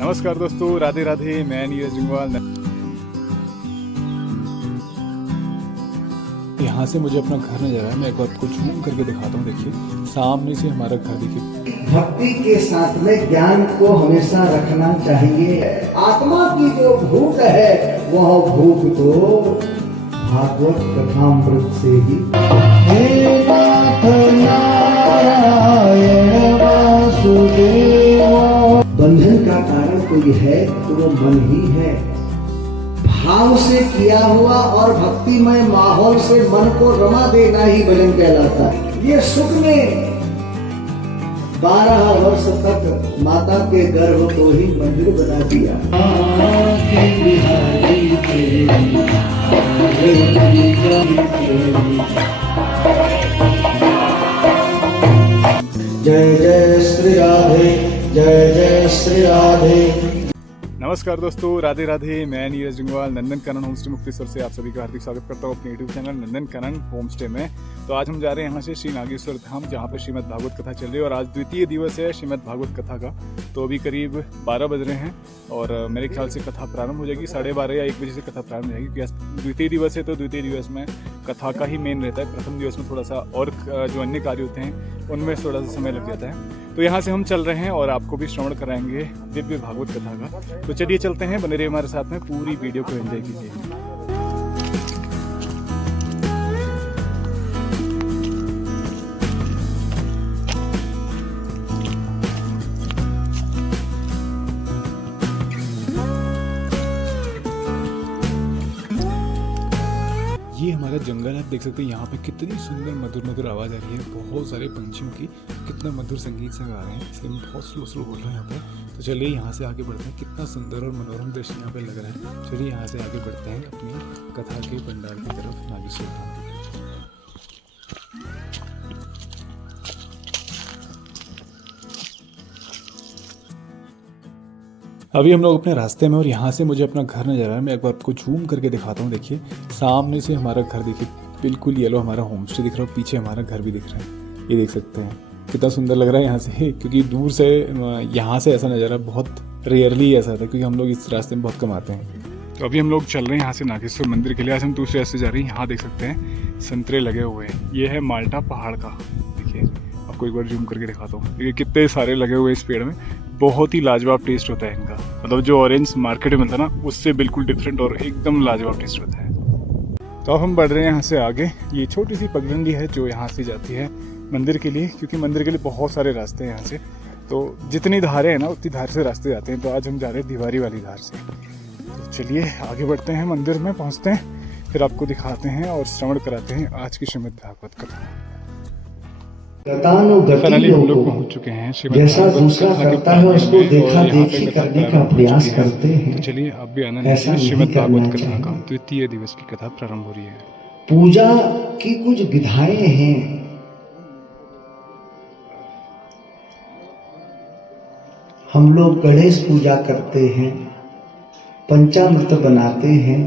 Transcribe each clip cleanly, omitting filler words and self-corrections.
नमस्कार दोस्तों, राधे राधे। मैं नीरज जंगवाल। यहाँ से मुझे अपना घर नजर आया। मैं एक बार आपको जूम करके दिखाता हूँ। देखिए सामने से हमारा घर देखिए। भक्ति के साथ में ज्ञान को हमेशा रखना चाहिए। आत्मा की जो भूख है वह भूख तो भागवत कथामृत से ही। हे नाथ नारायण वासुदेव। बंधन का कारण कोई है तो वो मन ही है। भाव से किया हुआ और भक्तिमय माहौल से मन को रमा देना ही भजन कहलाता है। ये सुख में 12 वर्ष तक माता के गर्भ को ही मंदिर बना दिया। जय जय श्री राधे, जय जय श्री राधे। नमस्कार दोस्तों, राधे राधे। मैं नीरज जंगवाल नंदन कानन होम स्टे मुक्तेश्वर से आप सभी का हार्दिक स्वागत करता हूँ अपने YouTube channel Nandan Kanan home stay में। तो आज हम जा रहे हैं यहाँ से श्री नागेश्वर धाम, जहाँ पे श्रीमद् भागवत कथा चल रही है और आज द्वितीय दिवस है श्रीमद् भागवत कथा का। तो अभी करीब 12 बज रहे हैं और मेरे ख्याल से कथा प्रारंभ हो जाएगी 12:30 या 1 बजे से कथा प्रारंभ हो जाएगी, क्योंकि द्वितीय दिवस है। तो द्वितीय दिवस में कथा का ही मेन रहता है। प्रथम दिवस में थोड़ा सा और जो अन्य कार्य होते हैं उनमें थोड़ा सा समय लग जाता है। तो यहाँ से हम चल रहे हैं और आपको भी श्रवण कराएंगे दिव्य भागवत कथा का। तो चलिए चलते हैं, बने रहिए हमारे साथ में, पूरी वीडियो को एंजॉय कीजिए। ये हमारा जंगल है, आप देख सकते हैं यहाँ पे कितनी सुंदर मधुर मधुर आवाज़ आ रही है। बहुत सारे पंछियों की कितना मधुर संगीत से गा रहे हैं, इसलिए मैं बहुत स्लो बोल रहा हूँ यहाँ पे। तो चलिए यहाँ से आगे बढ़ते हैं। कितना सुंदर और मनोरम दृश्य यहाँ पे लग रहा है। चलिए यहाँ से आगे बढ़ते हैं अपनी कथा के पंडाल की तरफ, नागेश्वर धाम की तरफ। अभी हम लोग अपने रास्ते में और यहाँ से मुझे अपना घर नजर आ रहा है। मैं एक बार आपको जूम करके दिखाता हूँ। देखिए सामने से हमारा घर देखिए, बिल्कुल येलो हमारा होम स्टे दिख रहा है। पीछे हमारा घर भी दिख रहा है, ये देख सकते हैं कितना सुंदर लग रहा है यहाँ से। क्योंकि दूर से यहाँ से ऐसा नज़ारा बहुत रेयरली ऐसा था, क्योंकि हम लोग इस रास्ते में बहुत कम आते हैं। तो अभी हम लोग चल रहे हैं यहाँ से नागेश्वर मंदिर के लिए। आज हम दूसरे रास्ते जा रहे हैं। यहाँ देख सकते हैं संतरे लगे हुए हैं। ये है माल्टा पहाड़ का, देखिए आपको एक बार जूम करके दिखाता हूँ। देखिए कितने सारे लगे हुए इस पेड़ में। बहुत ही लाजवाब टेस्ट होता है इनका, मतलब जो ऑरेंज मार्केट में मिलता है ना उससे बिल्कुल डिफरेंट और एकदम लाजवाब टेस्ट होता है। तो अब हम बढ़ रहे हैं यहाँ से आगे। ये छोटी सी पगडंडी है जो यहाँ से जाती है मंदिर के लिए, क्योंकि मंदिर के लिए बहुत सारे रास्ते हैं यहाँ से। तो जितनी धारें हैं ना उतनी धार से रास्ते जाते हैं। तो आज हम जा रहे हैं दीवारी वाली धार से। तो चलिए आगे बढ़ते हैं, मंदिर में पहुँचते हैं, फिर आपको दिखाते हैं और श्रवण कराते हैं आज की श्रीमद् भागवत कथा। गतानुगतियों को जैसा दूसरा करता है उसको देखा देखी करने का प्रयास करते हैं। तो चलिए आप भी आनंद लीजिए। श्रीमद् भागवत कथा का द्वितीय दिवस की कथा प्रारंभ हो रही है। पूजा की कुछ विधाएं हैं। हम लोग गणेश पूजा करते हैं, पंचामृत बनाते हैं,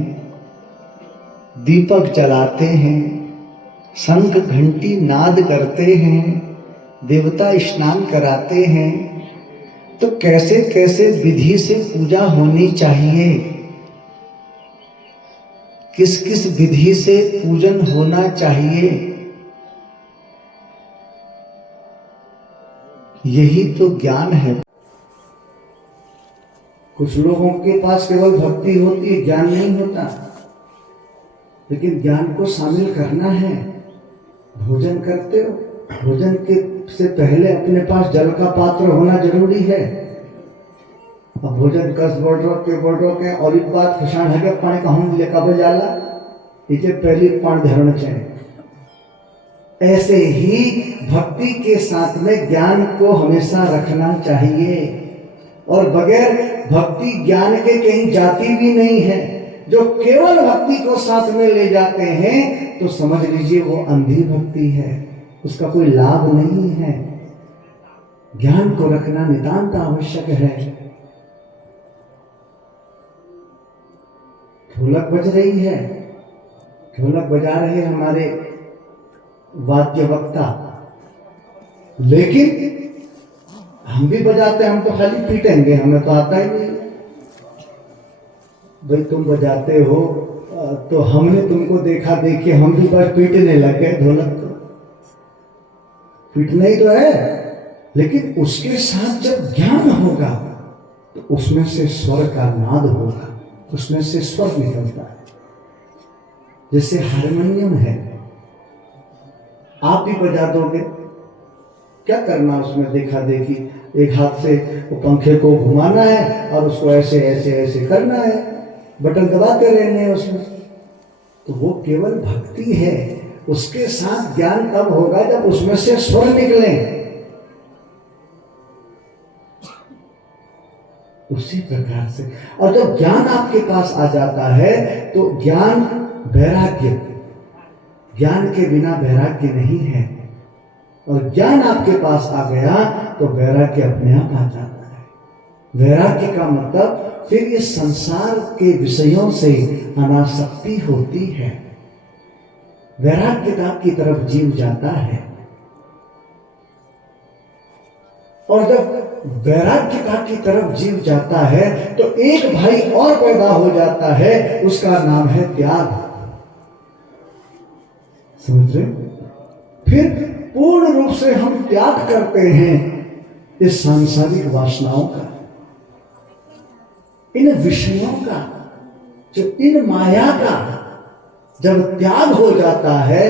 दीपक जलाते हैं, शंख घंटी नाद करते हैं, देवता स्नान कराते हैं। तो कैसे कैसे विधि से पूजा होनी चाहिए, किस किस विधि से पूजन होना चाहिए, यही तो ज्ञान है। कुछ लोगों के पास केवल भक्ति होती है, ज्ञान नहीं होता। लेकिन ज्ञान को शामिल करना है। भोजन करते हो, भोजन के से पहले अपने पास जल का पात्र होना जरूरी है। अब भोजन कस बोल के और एक बात खिसान है कि पानी कहूँ ले कब जाला इसे पहले पानी धरण चाहिए। ऐसे ही भक्ति के साथ में ज्ञान को हमेशा रखना चाहिए। और बगैर भक्ति ज्ञान के कहीं जाती भी नहीं है। जो केवल भक्ति को साथ में ले जाते हैं तो समझ लीजिए वो अंधी भक्ति है, उसका कोई लाभ नहीं है। ज्ञान को रखना नितांत आवश्यक है। ढोलक बज रही है, ढोलक बजा रहे हमारे वाद्य वक्ता, लेकिन हम भी बजाते हैं, हम तो खाली पीटेंगे, हमें तो आता ही नहीं। भाई तुम बजाते हो तो हमने तुमको देखा, देख के हम भी बस पीटने लगे ढोलक को। पीटना ही तो है, लेकिन उसके साथ जब ज्ञान होगा तो उसमें से स्वर का नाद होगा, उसमें से स्वर निकलता है। जैसे हारमोनियम है, आप भी बजा दोगे, क्या करना उसमें देखा देखी, एक हाथ से वो पंखे को घुमाना है और उसको ऐसे ऐसे ऐसे करना है, बटन दबाते रहने हैं उसमें। तो वो केवल भक्ति है। उसके साथ ज्ञान कब होगा? जब उसमें से स्वर निकले। उसी प्रकार से, और जब ज्ञान आपके पास आ जाता है तो ज्ञान वैराग्य, ज्ञान के बिना वैराग्य नहीं है। और ज्ञान आपके पास आ गया तो वैराग्य अपने आप आ जाता है। वैराग्य का मतलब फिर इस संसार के विषयों से अनासक्ति होती है, वैराग्यता की तरफ जीव जाता है। और जब वैराग्यता की तरफ जीव जाता है तो एक भाई और पैदा हो जाता है, उसका नाम है त्याग। समझ रहे? फिर पूर्ण रूप से हम त्याग करते हैं इस सांसारिक वासनाओं का, इन विषयों का, जो इन माया का जब त्याग हो जाता है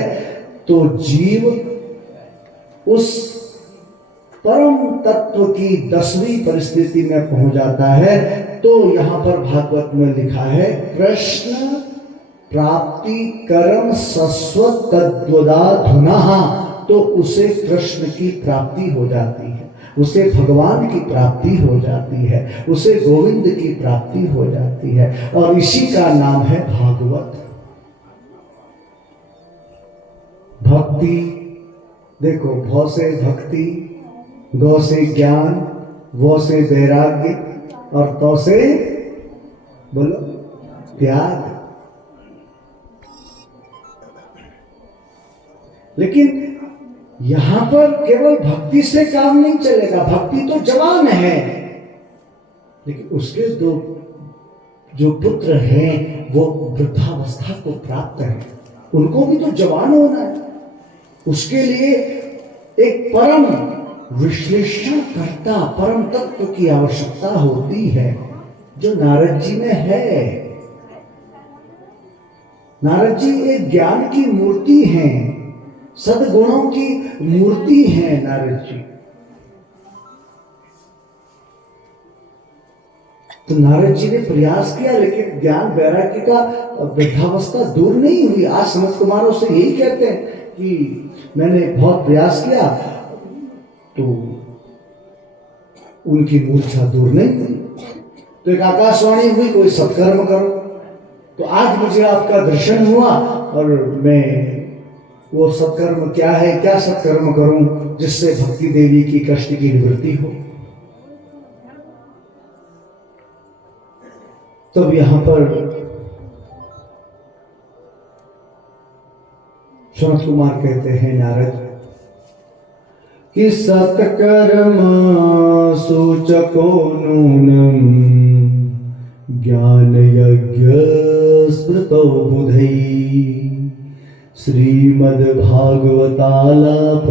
तो जीव उस परम तत्व की 10वीं परिस्थिति में पहुंच जाता है। तो यहां पर भागवत में लिखा है, कृष्ण प्राप्ति कर्म सस्वत तद्वदाधुनः, तो उसे कृष्ण की प्राप्ति हो जाती है, उसे भगवान की प्राप्ति हो जाती है, उसे गोविंद की प्राप्ति हो जाती है। और इसी का नाम है भागवत। भक्ति देखो, भव से भक्ति, गौ से ज्ञान, वो से वैराग्य, और तो से बोलो त्याग। लेकिन यहां पर केवल भक्ति से काम नहीं चलेगा। भक्ति तो जवान है, लेकिन उसके दो जो पुत्र हैं वो वृद्धावस्था को प्राप्त हैं, उनको भी तो जवान होना है। उसके लिए एक परम विश्लेषण करता परम तत्व की आवश्यकता होती है, जो नारद जी में है। नारद जी एक ज्ञान की मूर्ति हैं, सद्गुणों की मूर्ति है नारद जी। तो नारद जी ने प्रयास किया, लेकिन ज्ञान वैराग्य का वृद्धावस्था दूर नहीं हुई। आज सनत कुमार उससे यही कहते हैं कि मैंने बहुत प्रयास किया तो उनकी मूर्छा दूर नहीं हुई। तो एक आकाशवाणी हुई, कोई सत्कर्म करो। तो आज मुझे आपका दर्शन हुआ और मैं वो सत्कर्म क्या है, क्या सत्कर्म करूं जिससे भक्ति देवी की कष्ट की निवृत्ति हो। तब यहां पर सनत कुमार कहते हैं नारद कि सत्कर्म सूचको नूनम ज्ञान यज्ञ स्मृतो बुधई श्रीमद् भागवतालाप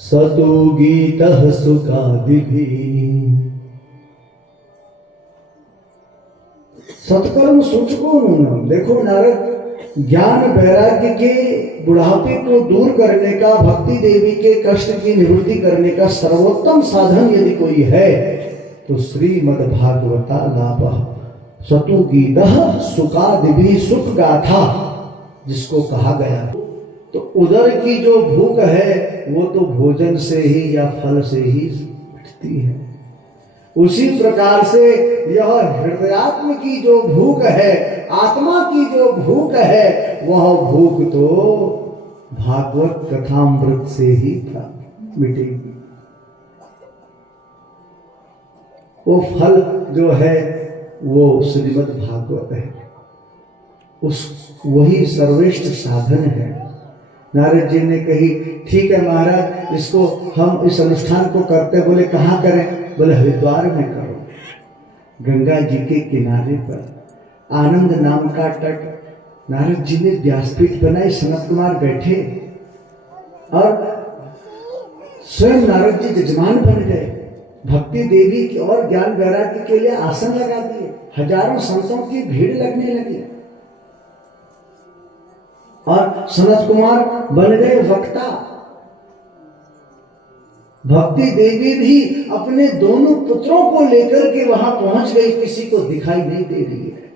सतो गीतः सुखादिभिः। सत्कर्म सूचको नूनम, देखो नारद, ज्ञान वैराग्य के बुढ़ापे को दूर करने का, भक्ति देवी के कष्ट की निवृत्ति करने का सर्वोत्तम साधन यदि कोई है तो श्रीमद् भागवता लाभ सतु गीतः सुखादिभिः, सुख गाथा जिसको कहा गया। तो उदर की जो भूख है वो तो भोजन से ही या फल से ही मिटती है। उसी प्रकार से यह हृदयात्म की जो भूख है, आत्मा की जो भूख है, वह भूख तो भागवत कथामृत से ही मिटेगी। वो फल जो है वो श्रीमद् भागवत है, उस वही सर्वश्रेष्ठ साधन है। नारद जी ने कही, ठीक है महाराज, इसको हम इस अनुष्ठान को करते। बोले कहाँ करें? बोले हरिद्वार में करो, गंगा जी के किनारे पर, आनंद नाम का तट। नारद जी ने व्यासपीठ बनाई, सनत कुमार बैठे और स्वयं नारद जी जजमान बन गए। भक्ति देवी की और ज्ञान वैराग्य के लिए आसन लगा दिए, हजारों संतों की भीड़ लगने लगी और सनत कुमार बन गए वक्ता। भक्ति देवी भी अपने दोनों पुत्रों को लेकर के वहां पहुंच गई, किसी को दिखाई नहीं दे रही है।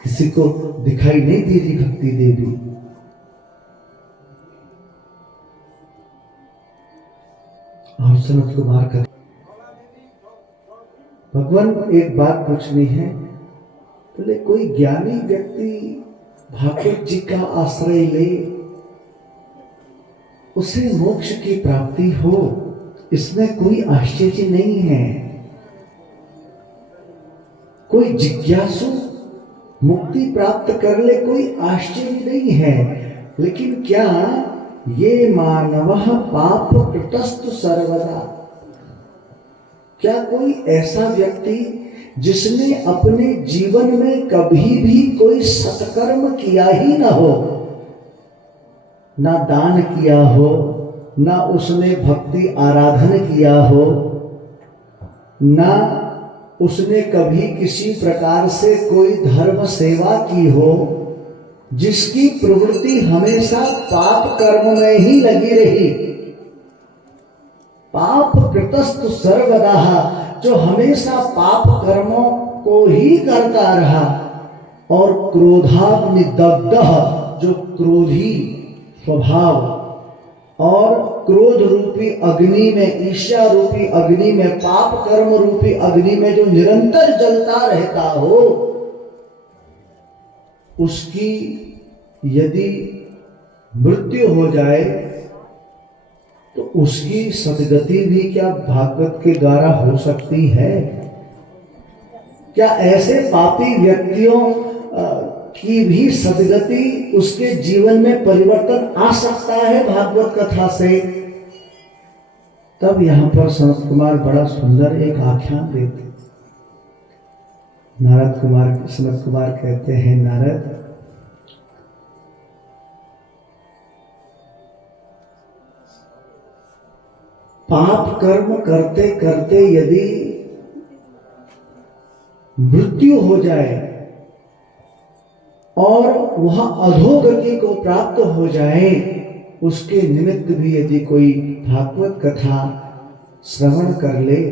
किसी को दिखाई नहीं दे रही भक्ति देवी। और सनत कुमार का भगवान एक बात पूछनी है। बोले कोई ज्ञानी व्यक्ति भागवत जी का आश्रय ले, उसे मोक्ष की प्राप्ति हो, इसमें कोई आश्चर्य नहीं है। कोई जिज्ञासु मुक्ति प्राप्त कर ले, कोई आश्चर्य नहीं है। लेकिन क्या ये मानवः पाप कृतस्तु सर्वदा, क्या कोई ऐसा व्यक्ति जिसने अपने जीवन में कभी भी कोई सत्कर्म किया ही ना हो, ना दान किया हो, ना उसने भक्ति आराधन किया हो, ना उसने कभी किसी प्रकार से कोई धर्म सेवा की हो, जिसकी प्रवृत्ति हमेशा पाप कर्म में ही लगी रही, पाप कृतस्तु सर्वदा, जो हमेशा पाप कर्मों को ही करता रहा, और क्रोधाग्निदग्ध, जो क्रोधी स्वभाव और क्रोध रूपी अग्नि में, ईर्ष्या रूपी अग्नि में, पाप कर्म रूपी अग्नि में जो निरंतर जलता रहता हो, उसकी यदि मृत्यु हो जाए तो उसकी सदगति भी क्या भागवत के द्वारा हो सकती है? क्या ऐसे पापी व्यक्तियों की भी सदगति, उसके जीवन में परिवर्तन आ सकता है भागवत कथा से? तब यहां पर सनत कुमार बड़ा सुंदर एक आख्यान देते। सनत कुमार कहते हैं, नारद, पाप कर्म करते करते यदि मृत्यु हो जाए और वह अधोगति को प्राप्त हो जाए, उसके निमित्त भी यदि कोई भागवत कथा श्रवण कर ले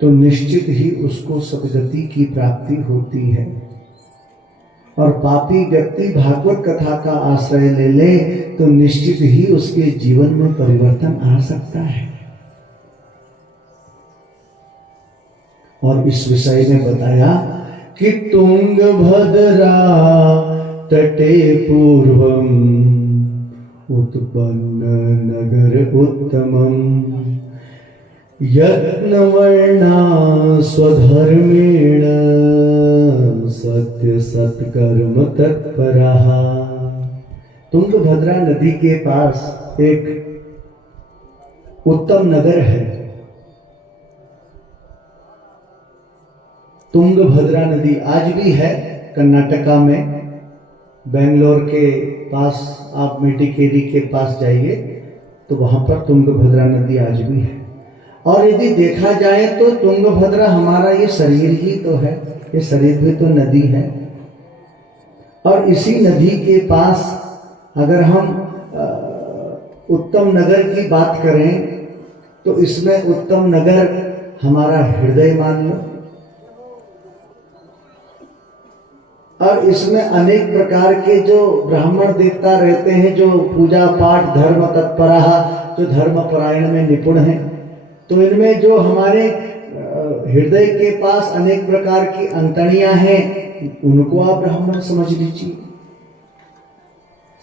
तो निश्चित ही उसको सद्गति की प्राप्ति होती है। और पापी व्यक्ति भागवत कथा का आश्रय ले ले तो निश्चित ही उसके जीवन में परिवर्तन आ सकता है। और इस विषय में बताया कि तुंगभद्रा तटे पूर्वम उत्पन्न नगर उत्तमम यत्नवर्णा स्वधर्मेण सत्य सत्कर्म तत्परः। तुंगभद्रा नदी के पास एक उत्तम नगर है। तुंगभद्रा नदी आज भी है कर्नाटका में, बेंगलोर के पास, आप मेडिकेरी के पास जाइए तो वहां पर तुंगभद्रा नदी आज भी है। और यदि देखा जाए तो तुंगभद्रा हमारा ये शरीर ही तो है, ये शरीर भी तो नदी है। और इसी नदी के पास अगर हम उत्तम नगर की बात करें तो इसमें उत्तम नगर हमारा हृदय मान लो। और इसमें अनेक प्रकार के जो ब्राह्मण देवता रहते हैं, जो पूजा पाठ धर्म तत्परः, जो धर्म परायण में निपुण हैं, तो इनमें जो हमारे हृदय के पास अनेक प्रकार की अंतड़ियां हैं, उनको आप ब्राह्मण समझ लीजिए।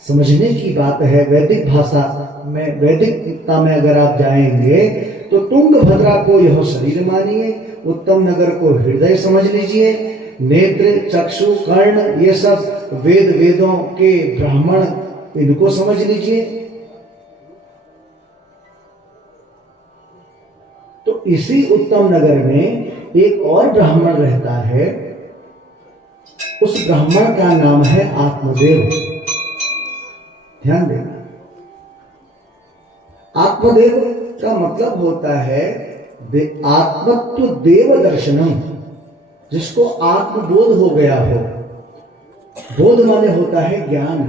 समझने की बात है। वैदिक भाषा में, वैदिकता में अगर आप जाएंगे तो तुंगभद्रा को यह शरीर मानिए, उत्तम नगर को हृदय समझ लीजिए, नेत्र, चक्षु, कर्ण, ये सब वेदों के ब्राह्मण, इनको समझ लीजिए। तो इसी उत्तम नगर में एक और ब्राह्मण रहता है, उस ब्राह्मण का नाम है आत्मदेव। ध्यान देना, आत्मदेव का मतलब होता है आत्मत्व देव दर्शनम, जिसको आत्मबोध हो गया हो। बोध माने होता है ज्ञान।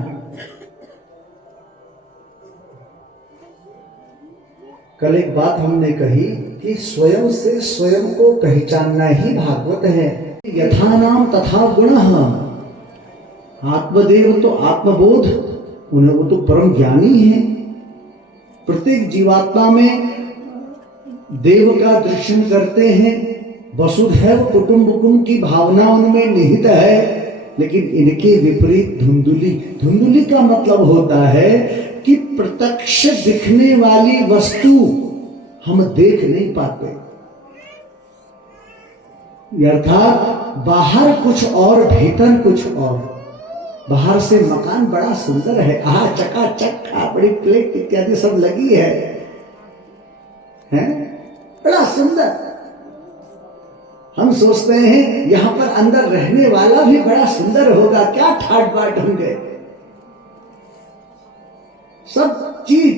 कल एक बात हमने कही कि स्वयं से स्वयं को पहचानना ही भागवत है। यथा नाम तथा गुणः। आत्मदेव तो आत्मबोध, उन्हें वो तो परम ज्ञानी है। प्रत्येक जीवात्मा में देव का दर्शन करते हैं। वसुधैव कुटुंबकम की भावना उनमें निहित है, लेकिन इनके विपरीत धुंधुली। धुंधुली का मतलब होता है कि प्रत्यक्ष दिखने वाली वस्तु हम देख नहीं पाते, अर्थात बाहर कुछ और भीतर कुछ और। बाहर से मकान बड़ा सुंदर है, चकाचक, बड़ी प्लेट इत्यादि सब लगी है बड़ा सुंदर। हम सोचते हैं यहां पर अंदर रहने वाला भी बड़ा सुंदर होगा, क्या ठाट बाट होंगे सब चीज,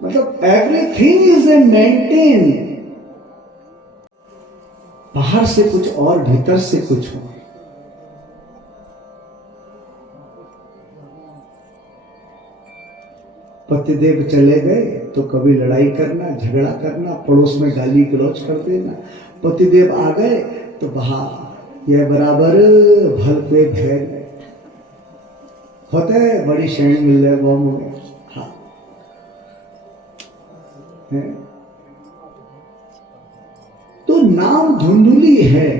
मतलब एवरीथिंग इज ए मेंटेन। बाहर से कुछ और, भीतर से कुछ और। पतिदेव चले गए तो कभी लड़ाई करना, झगड़ा करना, पड़ोस में गाली गलौज कर देना। पतिदेव आ गए तो यह बराबर भल पे भेद होते, बड़ी श्रेणी मिल रहे वो मुझे। हाँ है। तो नाम धुंधुली है।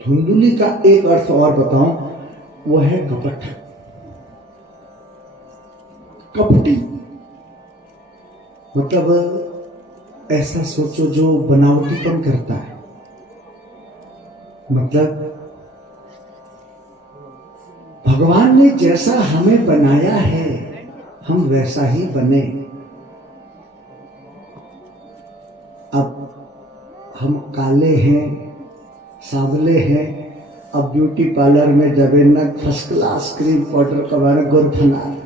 धुंधुली का एक अर्थ और बताऊं, वो है कपट, कपटी। मतलब ऐसा सोचो जो बनावटीपन करता है। मतलब भगवान ने जैसा हमें बनाया है हम वैसा ही बने। अब हम काले हैं, सांवले हैं, अब ब्यूटी पार्लर में जबे न फर्स्ट क्लास क्रीम पाउडर का गुरफना।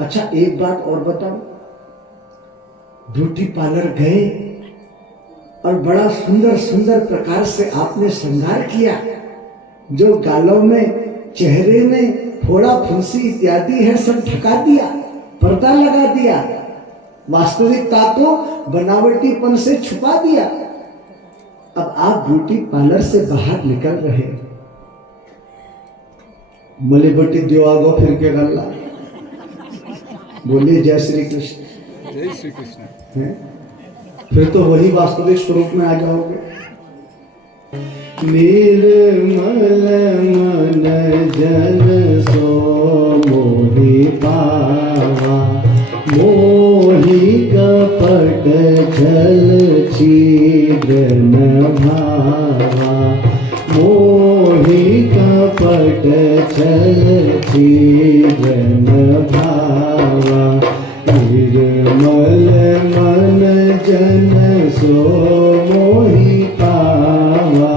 अच्छा एक बात और बताओ, ब्यूटी पार्लर गए और बड़ा सुंदर सुंदर प्रकार से आपने श्रृंगार किया, जो गालों में, चेहरे में फोड़ा फुंसी इत्यादि है सब ढका दिया, पर्दा लगा दिया, वास्तविकता को बनावटीपन से छुपा दिया। अब आप ब्यूटी पार्लर से बाहर निकल रहे, मले बटी देवागो फिर के गल्ला बोले जय श्री कृष्ण, जय श्री कृष्ण। फिर तो वही वास्तविक स्वरूप में आ जाओगे। निर्मल मन जन सो मोहि पावा, मोहि कपट छल छिद्र न भावा, मोहि कपट छल छिद्र न भावा। निर्मल मन जन सो मोहि पावा,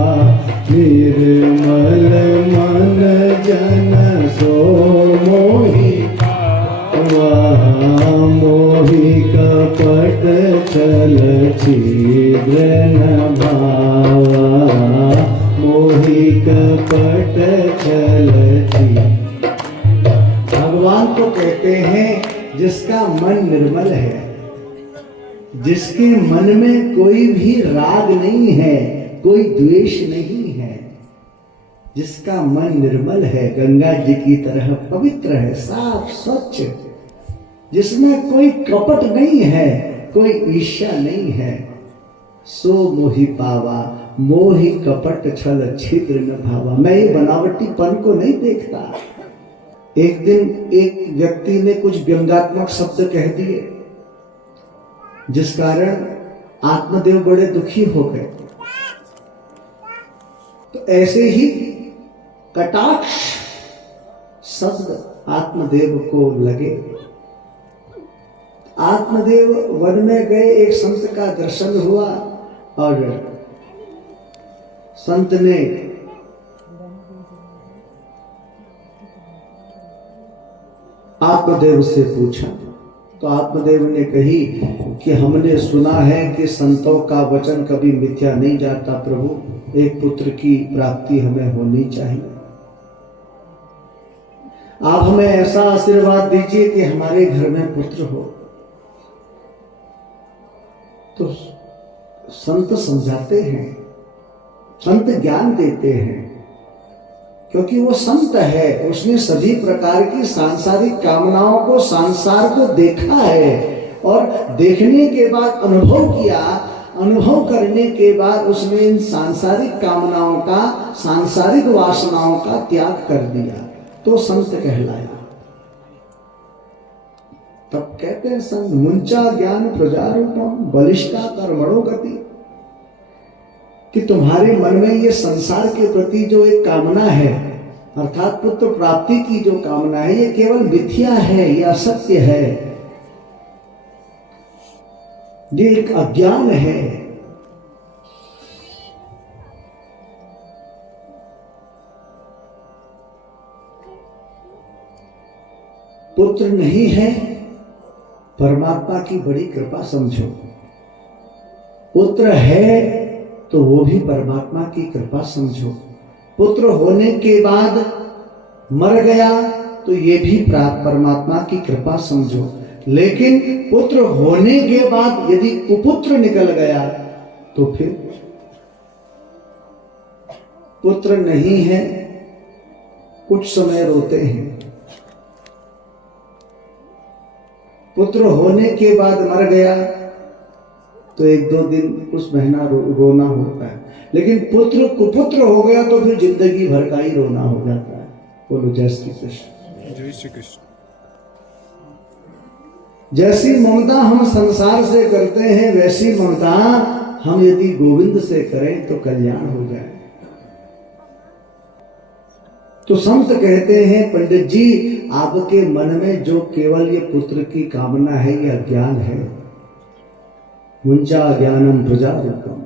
निर्मल मन जन सो मोहि पावा, मोहि कपट छल छिद्र न भावा, मोहि कपट छल छिद्र। भगवान को कहते हैं जिसका मन निर्मल है, जिसके मन में कोई भी राग नहीं है, कोई द्वेष नहीं है, जिसका मन निर्मल है, गंगा जी की तरह पवित्र है, साफ स्वच्छ, जिसमें कोई कपट नहीं है, कोई ईर्ष्या नहीं है, सो मोहि पावा, मोहि कपट छल छिद्र न भावा। मैं ये बनावटीपन को नहीं देखता। एक दिन एक व्यक्ति ने कुछ व्यंग्यात्मक शब्द कह दिए, जिस कारण आत्मदेव बड़े दुखी हो गए। ऐसे ही कटाक्ष शब्द आत्मदेव को लगे। आत्मदेव वन में गए, एक संत का दर्शन हुआ और संत ने आत्मदेव से पूछा, तो आत्मदेव ने कही कि हमने सुना है कि संतों का वचन कभी मिथ्या नहीं जाता प्रभु, एक पुत्र की प्राप्ति हमें होनी चाहिए। आप हमें ऐसा आशीर्वाद दीजिए कि हमारे घर में पुत्र हो। तो संत समझाते हैं, संत ज्ञान देते हैं, क्योंकि वो संत है, उसने सभी प्रकार की सांसारिक कामनाओं को, संसार को देखा है और देखने के बाद अनुभव किया, अनुभव करने के बाद उसने इन सांसारिक कामनाओं का, सांसारिक वासनाओं का त्याग कर दिया, तो संत कहलाया। तब कहते हैं संत मुंचा ज्ञान प्रजारूपम बलिष्ठा कर्मणो गति, कि तुम्हारे मन में ये संसार के प्रति जो एक कामना है, अर्थात पुत्र प्राप्ति की जो कामना है, ये केवल मिथ्या है, ये असत्य है, ये एक अज्ञान है। पुत्र नहीं है, परमात्मा की बड़ी कृपा समझो। पुत्र है तो वो भी परमात्मा की कृपा समझो। पुत्र होने के बाद मर गया तो ये भी परमात्मा की कृपा समझो। लेकिन पुत्र होने के बाद यदि कुपुत्र निकल गया तो फिर पुत्र नहीं है, कुछ समय रोते हैं। पुत्र होने के बाद मर गया तो एक दो दिन कुछ महीना रोना होता है, लेकिन पुत्र कुपुत्र हो गया तो फिर जिंदगी भर का ही रोना हो जाता है। बोलो जय श्री कृष्ण। जय श्री कृष्ण। जैसी ममता हम संसार से करते हैं, वैसी ममता हम यदि गोविंद से करें तो कल्याण हो जाए। तो संत कहते हैं पंडित जी, आपके मन में जो केवल ये पुत्र की कामना है, ये अज्ञान है। मुंचा ज्ञानम प्रजारूपम।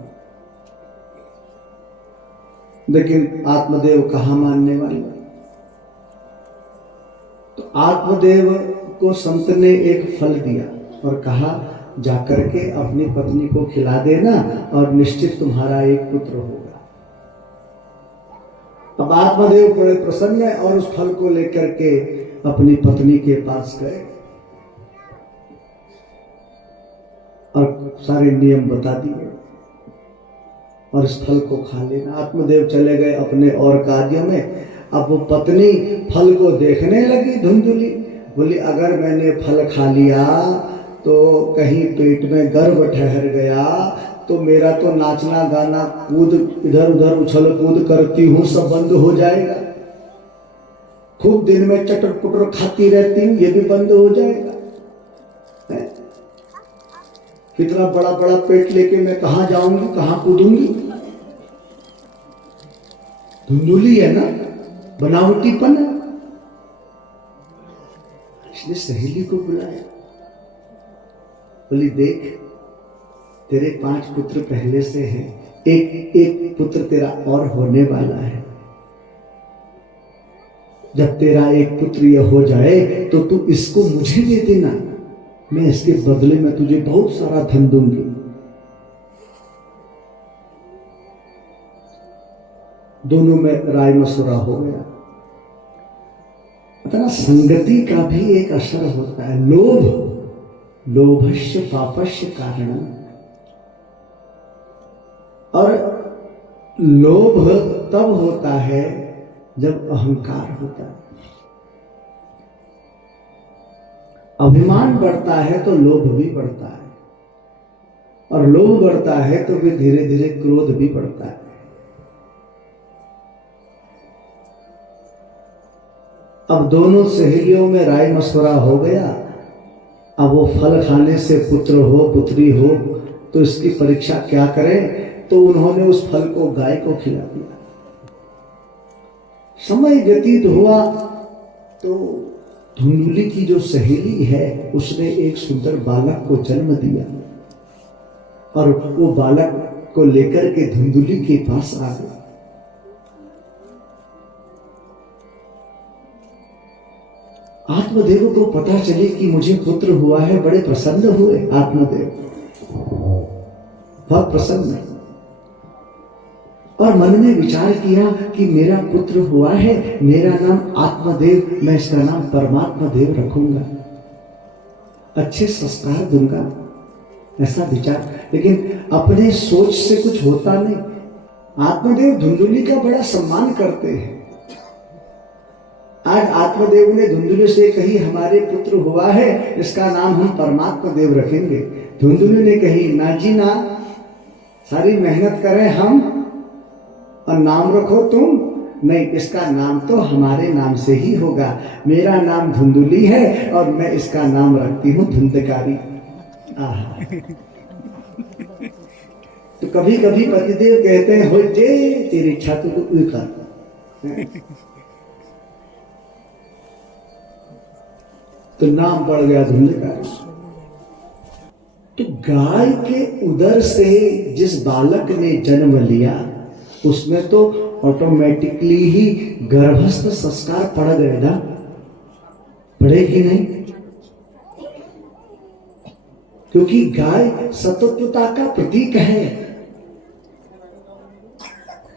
लेकिन आत्मदेव कहाँ मानने वाले। तो आत्मदेव को संत ने एक फल दिया और कहा, जाकर के अपनी पत्नी को खिला देना और निश्चित तुम्हारा एक पुत्र होगा। अब आत्मदेव बड़े प्रसन्न है और उस फल को लेकर के अपनी पत्नी के पास गए और सारे नियम बता दिए और इस फल को खा लेना। आत्मदेव चले गए अपने और कार्य में। अब वो पत्नी फल को देखने लगी धुंधुली, बोली अगर मैंने फल खा लिया तो कहीं पेट में गर्भ ठहर गया तो मेरा तो नाचना गाना कूद इधर उधर उछल कूद करती हूँ सब बंद हो जाएगा। खूब दिन में चटर पुटर खाती रहती हूँ, ये भी बंद हो जाएगा। कितना बड़ा बड़ा पेट लेके मैं कहाँ जाऊंगी, कहाँ कूदूंगी। धुंधुली है ना, बनावटीपन है। इसने सहेली को बुलाया, बोली देख तेरे 5 पुत्र पहले से हैं, एक पुत्र तेरा और होने वाला है। जब तेरा एक पुत्र यह हो जाए तो तू इसको मुझे दे देना, मैं इसके बदले में तुझे बहुत सारा धन दूंगी। दोनों में राय मशवरा हो गया। पता ना, संगति का भी एक असर होता है। लोभस्य पापस्य कारणम। और लोभ तब होता है जब अहंकार होता है। अभिमान बढ़ता है तो लोभ भी बढ़ता है, और लोभ बढ़ता है तो फिर धीरे धीरे क्रोध भी बढ़ता है। अब दोनों सहेलियों में राय मशवरा हो गया। अब वो फल खाने से पुत्र हो पुत्री हो तो इसकी परीक्षा क्या करें, तो उन्होंने उस फल को गाय को खिला दिया। समय व्यतीत हुआ तो धुंधुली की जो सहेली है उसने एक सुंदर बालक को जन्म दिया और वो बालक को लेकर के धुंधुली के पास आ गया। आत्मदेव को पता चले कि मुझे पुत्र हुआ है, बड़े प्रसन्न हुए आत्मदेव, बहुत प्रसन्न है। और मन में विचार किया कि मेरा पुत्र हुआ है, मेरा नाम आत्मदेव, मैं इसका नाम परमात्मा देव रखूंगा, अच्छे संस्कार दूंगा, ऐसा विचार। लेकिन अपने सोच से कुछ होता नहीं। आत्मदेव धुंधुली का बड़ा सम्मान करते हैं। आज आत्मदेव ने धुंधुली से कही हमारे पुत्र हुआ है, इसका नाम हम परमात्मा देव रखेंगे। धुंधुली ने कही ना जी ना, सारी मेहनत करें हम और नाम रखो तुम, नहीं, इसका नाम तो हमारे नाम से ही होगा। मेरा नाम धुंधुली है और मैं इसका नाम रखती हूँ धुंधकारी। तो कभी कभी पतिदेव कहते हैं हो जे तेरी इच्छा तो कर, तो नाम पड़ गया धुंधकारी। तो गाय के उदर से जिस बालक ने जन्म लिया उसमें तो ऑटोमेटिकली ही गर्भस्थ संस्कार पड़ गए ना, पड़े कि नहीं? क्योंकि गाय सतत्वता का प्रतीक है।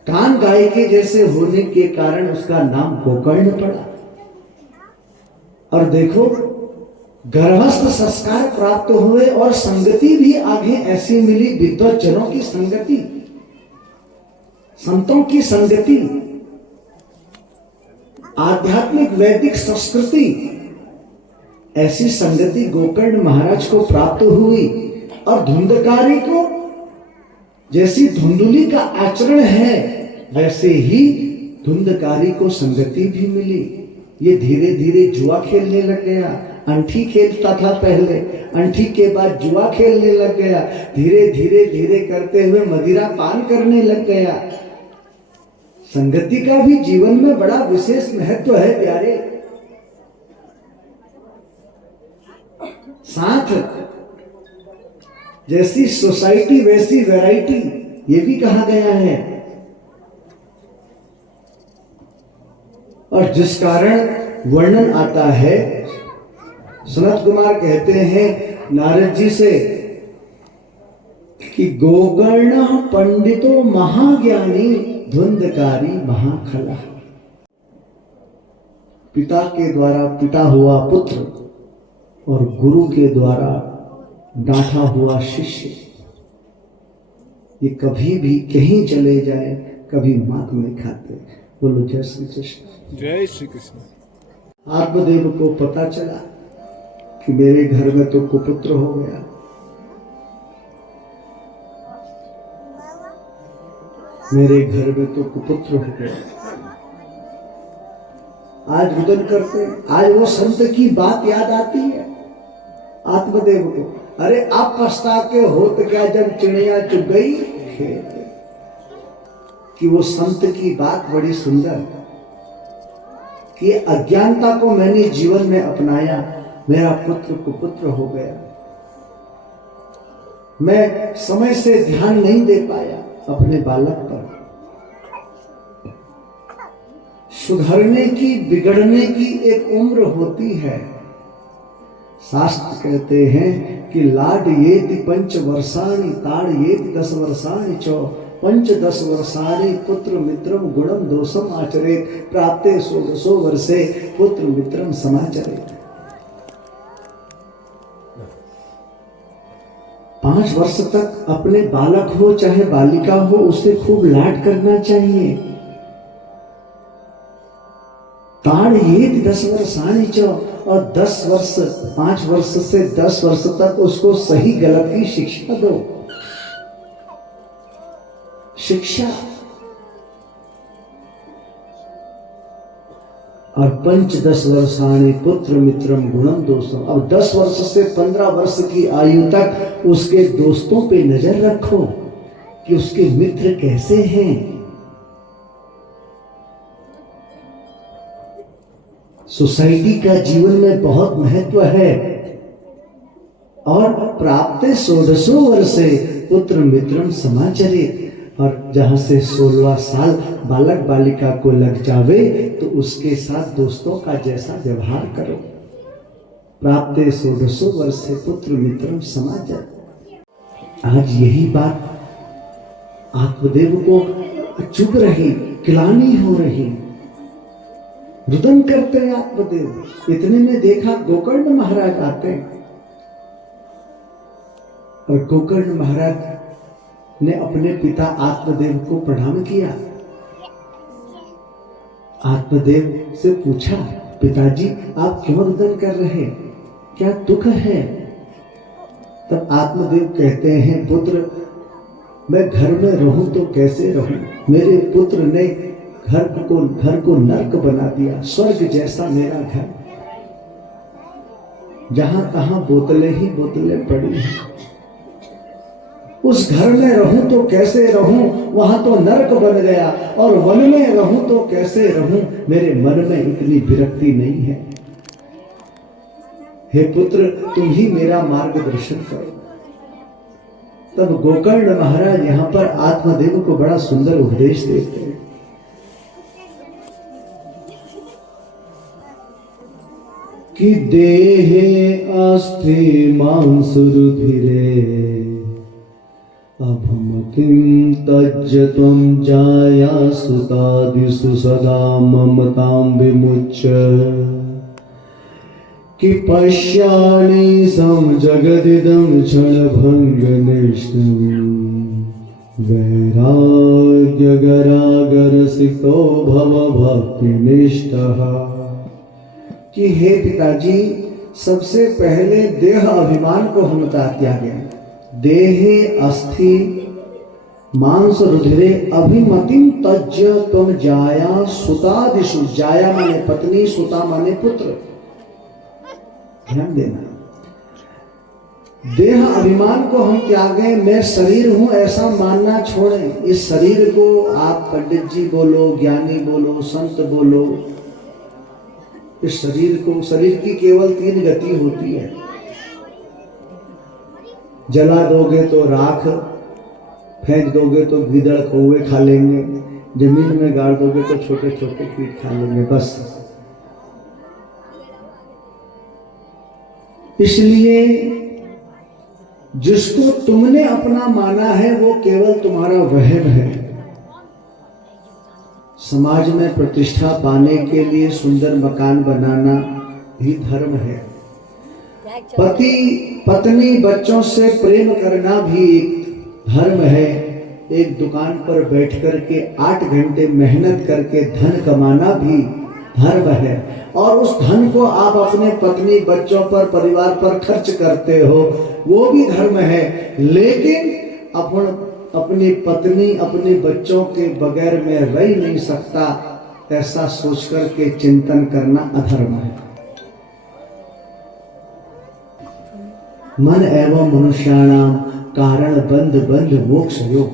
कान गाय के जैसे होने के कारण उसका नाम गोकर्ण पड़ा। और देखो गर्भस्थ संस्कार प्राप्त हुए और संगति भी आगे ऐसी मिली, विद्वत जनों की संगति, संतों की संगति, आध्यात्मिक वैदिक संस्कृति, ऐसी संगति गोकर्ण महाराज को प्राप्त हुई। और धुंधकारी को जैसी धुंधुली का आचरण है वैसे ही धुंधकारी को संगति भी मिली। ये धीरे धीरे जुआ खेलने लग गया। अंठी खेलता था पहले, अंठी के बाद जुआ खेलने लग गया, धीरे धीरे धीरे करते हुए मदिरा पान करने लग गया। संगति का भी जीवन में बड़ा विशेष महत्व है प्यारे। साथ जैसी सोसाइटी वैसी वैरायटी, ये भी कहा गया है। और जिस कारण वर्णन आता है, सनत कुमार कहते हैं नारद जी से कि गोकर्ण पंडितो महाज्ञानी धुंधकारी महाखला। पिता के द्वारा पिता हुआ पुत्र और गुरु के द्वारा डांटा हुआ शिष्य, ये कभी भी कहीं चले जाए कभी मात नहीं खाते। बोलो जय श्री कृष्ण। जय श्री कृष्ण। आत्मदेव को पता चला कि मेरे घर में तो कुपुत्र हो गया। मेरे घर में तो कुपुत्र हो गया। आज रुदन करते, आज वो संत की बात याद आती है आत्मदेव को। अरे आप पछता के होत क्या जब चिड़िया चुग गई खेत, कि वो संत की बात बड़ी सुंदर कि अज्ञानता को मैंने जीवन में अपनाया, मेरा पुत्र कुपुत्र हो गया। मैं समय से ध्यान नहीं दे पाया अपने बालक पर। सुधरने की बिगड़ने की एक उम्र होती है। शास्त्र कहते हैं कि लाड येति 5 वर्षाणि ताड़ येति 10 वर्षाणि चौ 5-10 वर्षाणि पुत्र मित्रम गुणम दोषम आचरेत प्राप्ते 100 वर्षे पुत्र मित्रम समाचरेत। 5 वर्ष तक अपने बालक हो चाहे बालिका हो उसे खूब लाड करना चाहिए। ताड़ येति 10 वर्षाणि चौ, और 10 वर्ष 5 वर्ष से 10 वर्ष तक उसको सही गलत की शिक्षा दो। शिक्षा। और 5-10 वर्षाणि पुत्र मित्रम गुणम दोषम। अब 10 वर्ष से 15 वर्ष की आयु तक उसके दोस्तों पे नजर रखो कि उसके मित्र कैसे हैं। सोसाइटी का जीवन में बहुत महत्व है। और प्राप्ते 16 वर्षे पुत्र मित्रम समाचरित, और जहां से 16वां साल बालक बालिका को लग जावे तो उसके साथ दोस्तों का जैसा व्यवहार करो। प्राप्ते 16 वर्षे पुत्र मित्रम समाचरित। आज यही बात आत्मदेव को चुभ रही, किलानी हो रही, रुदन करते हैं आत्मदेव। इतने में देखा गोकर्ण महाराज आते हैं, और गोकर्ण महाराज ने अपने पिता आत्मदेव को प्रणाम किया। आत्मदेव से पूछा, पिताजी आप क्यों रुदन कर रहे, क्या दुख है? तब आत्मदेव कहते हैं, पुत्र मैं घर में रहूं तो कैसे रहूं, मेरे पुत्र ने घर को नर्क बना दिया, स्वर्ग जैसा मेरा घर, जहां तहां बोतलें ही बोतलें पड़ी हैं। उस घर में रहूं तो कैसे रहूं, वहां तो नर्क बन गया, और वन में रहूं तो कैसे रहूं, मेरे मन में इतनी विरक्ति नहीं है। हे पुत्र तुम ही मेरा मार्गदर्शन करो। तब गोकर्ण महाराज यहाँ पर आत्मदेव को बड़ा सुंदर उपदेश देते हैं। कि देहे अस्थि मांस रुधिरे अभमतिं तज्य त्वं जाया सुतादिषु सदा ममतां विमुच्य। कि पश्यामि सम जगदिदं क्षणभङ्गनिष्ठं वैराग्यगरागरसितो भव भक्तिनिष्ठः। कि हे पिताजी सबसे पहले देह अभिमान को हम त्यागें। देहे अस्थि मांस रुधिरे अभिमतिं तज्य त्वं जाया सुतादिषु। जाया माने पत्नी, सुता माने पुत्र। ध्यान देना, देह अभिमान को हम त्यागें, मैं शरीर हूं ऐसा मानना छोड़ें। इस शरीर को आप पंडित जी बोलो, ज्ञानी बोलो, संत बोलो, इस शरीर को, शरीर की केवल 3 गति होती है। जला दोगे तो राख, फेंक दोगे तो गीदड़ कौवे खा लेंगे, जमीन में गाड़ दोगे तो छोटे छोटे कीट खा लेंगे, बस। इसलिए जिसको तुमने अपना माना है वो केवल तुम्हारा वहम है। समाज में प्रतिष्ठा पाने के लिए सुंदर मकान बनाना भी धर्म है। पति पत्नी बच्चों से प्रेम करना भी एक धर्म है। एक दुकान पर बैठ कर के 8 घंटे मेहनत करके धन कमाना भी धर्म है, और उस धन को आप अपने पत्नी बच्चों पर, परिवार पर खर्च करते हो, वो भी धर्म है। लेकिन अपनी पत्नी अपने बच्चों के बगैर मैं रह नहीं सकता, ऐसा सोच कर के चिंतन करना अधर्म है। मन एवं मनुष्याणाम कारण बंध मोक्ष योग।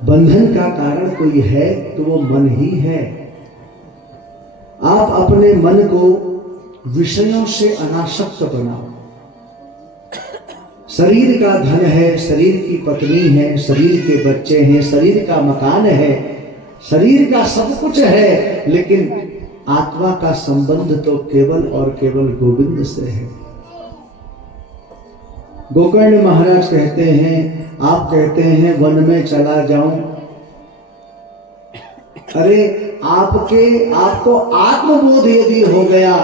बंधन का कारण कोई है तो वो मन ही है। आप अपने मन को विषयों से अनासक्त बनाओ। शरीर का धन है, शरीर की पत्नी है, शरीर के बच्चे हैं, शरीर का मकान है, शरीर का सब कुछ है, लेकिन आत्मा का संबंध तो केवल और केवल गोविंद से है। गोकर्ण महाराज कहते हैं, आप कहते हैं वन में चला जाऊं। अरे आपको आत्मबोध यदि हो गया,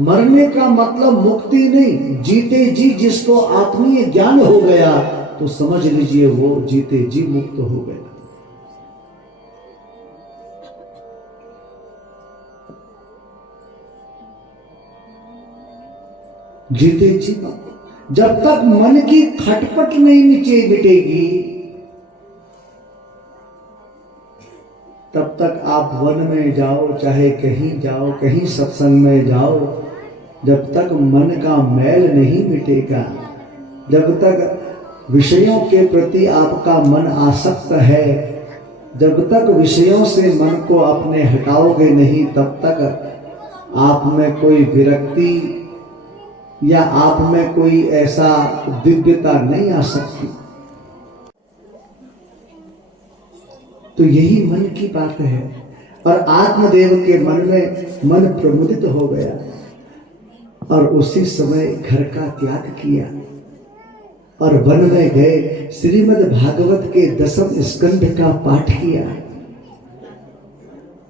मरने का मतलब मुक्ति नहीं, जीते जी जिसको आत्मीय ज्ञान हो गया तो समझ लीजिए वो जीते जी मुक्त हो गया। जीते जी, जब तक मन की खटपट नहीं मिटेगी तब तक आप वन में जाओ, चाहे कहीं जाओ, कहीं सत्संग में जाओ, जब तक मन का मैल नहीं मिटेगा, जब तक विषयों के प्रति आपका मन आसक्त है, जब तक विषयों से मन को अपने हटाओगे नहीं, तब तक आप में कोई विरक्ति या आप में कोई ऐसा दिव्यता नहीं आ सकती। तो यही मन की बात है। और आत्मदेव के मन में मन प्रमुदित हो गया और उसी समय घर का त्याग किया और वन में गए। श्रीमद् भागवत के 10वें स्कंध का पाठ किया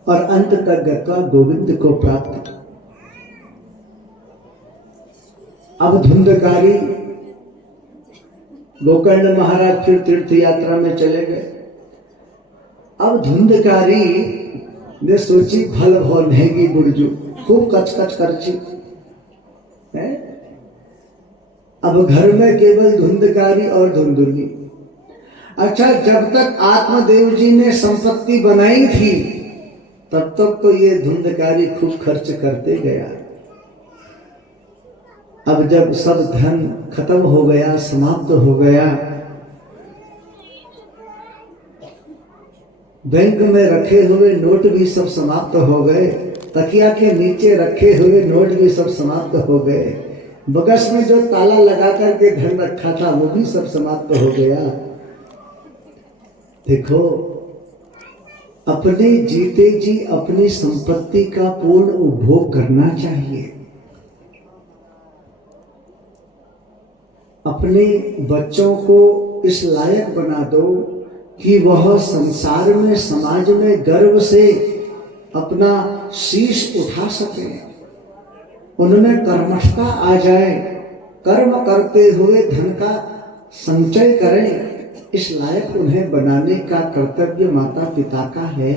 और अंत तक गत्वा गोविंद को प्राप्त। अब धुंधकारी गोकर्ण महाराज फिर तीर्थ यात्रा में चले गए। अब धुंधकारी ने सोची भल भो नेगी बुर्जू, खूब कचकच करची है। अब घर में केवल धुंधकारी और धुंधुली। अच्छा, जब तक आत्मदेव जी ने संपत्ति बनाई थी तब तक तो ये धुंधकारी खूब खर्च करते गया। अब जब सब धन खत्म हो गया, समाप्त हो गया, बैंक में रखे हुए नोट भी सब समाप्त हो गए, तकिया के नीचे रखे हुए नोट भी सब समाप्त हो गए, बगस में जो ताला लगा करके धन रखा था वो भी सब समाप्त हो गया। देखो, अपने जीते जी अपनी संपत्ति का पूर्ण उपभोग करना चाहिए। अपने बच्चों को इस लायक बना दो कि वह संसार में, समाज में गर्व से अपना शीश उठा सके, उनमें कर्मठता आ जाए, कर्म करते हुए धन का संचय करें। इस लायक उन्हें बनाने का कर्तव्य माता पिता का है।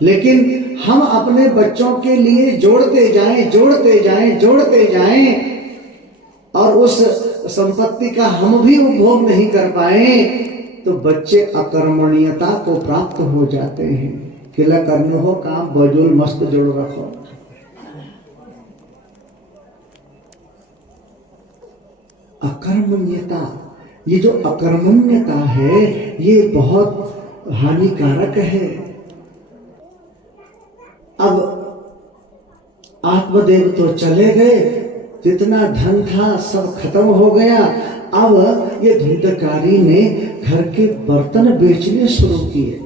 लेकिन हम अपने बच्चों के लिए जोड़ते जाएं, जोड़ते जाएं, जोड़ते जाएं और उस संपत्ति का हम भी उपभोग नहीं कर पाए तो बच्चे अकर्मण्यता को प्राप्त हो जाते हैं। किला करनो हो काम बजूल मस्त जोड़ रखो। अकर्मण्यता, ये जो अकर्मण्यता है ये बहुत हानिकारक है। अब आत्मदेव तो चले गए, जितना धन था सब खत्म हो गया। अब ये धुंधकारी ने घर के बर्तन बेचने शुरू किए।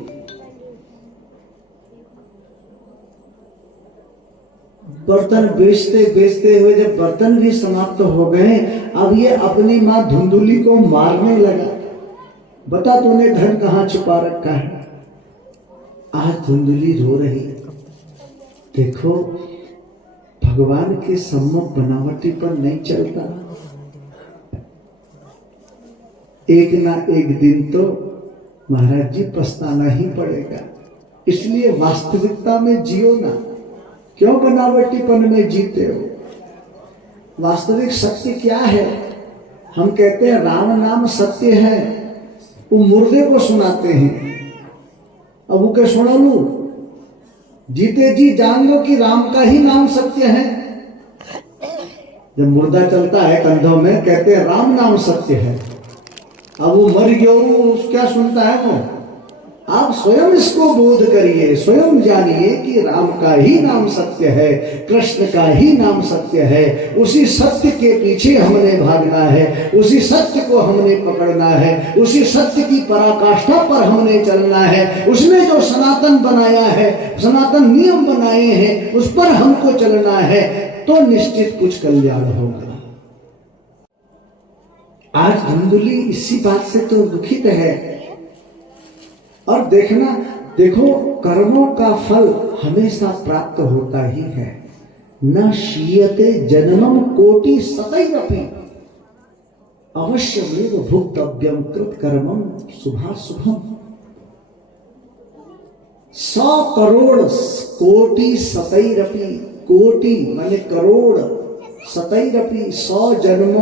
बर्तन बेचते बेचते हुए जब बर्तन भी समाप्त हो गए, अब ये अपनी मां धुंधुली को मारने लगा। बता तूने धन कहां छुपा रखा है। आज धुंधुली रो रही। देखो, भगवान के सम्मुख बनावटी पर नहीं चलता। एक ना एक दिन तो महाराज जी पछताना ही पड़ेगा। इसलिए वास्तविकता में जियो ना। क्यों बनावटीपन में जीते हो? वास्तविक सत्य क्या है? हम कहते हैं राम नाम सत्य है, वो मुर्दे को सुनाते हैं। अब वो क्या सुना लू? जीते जी जान लो कि राम का ही नाम सत्य है। जब मुर्दा चलता है कंधों में, कहते हैं राम नाम सत्य है। अब वो मर गया, वो क्या सुनता है वो? आप स्वयं इसको बोध करिए, स्वयं जानिए कि राम का ही नाम सत्य है, कृष्ण का ही नाम सत्य है। उसी सत्य के पीछे हमने भागना है, उसी सत्य को हमने पकड़ना है, उसी सत्य की पराकाष्ठा पर हमने चलना है। उसने जो सनातन बनाया है, सनातन नियम बनाए हैं, उस पर हमको चलना है, तो निश्चित कुछ कल्याण होगा। आज धुंधुली इसी बात से तो दुखित है। और देखो, कर्मों का फल हमेशा प्राप्त होता ही है। न शीयते जन्मम कोटि सतैरपि अवश्यमेव भुक्तव्यम कृत कर्मम शुभाशुभम। 100 करोड़ कोटि सतैरपि, कोटि माने करोड़, सतैरपि 100 जन्म,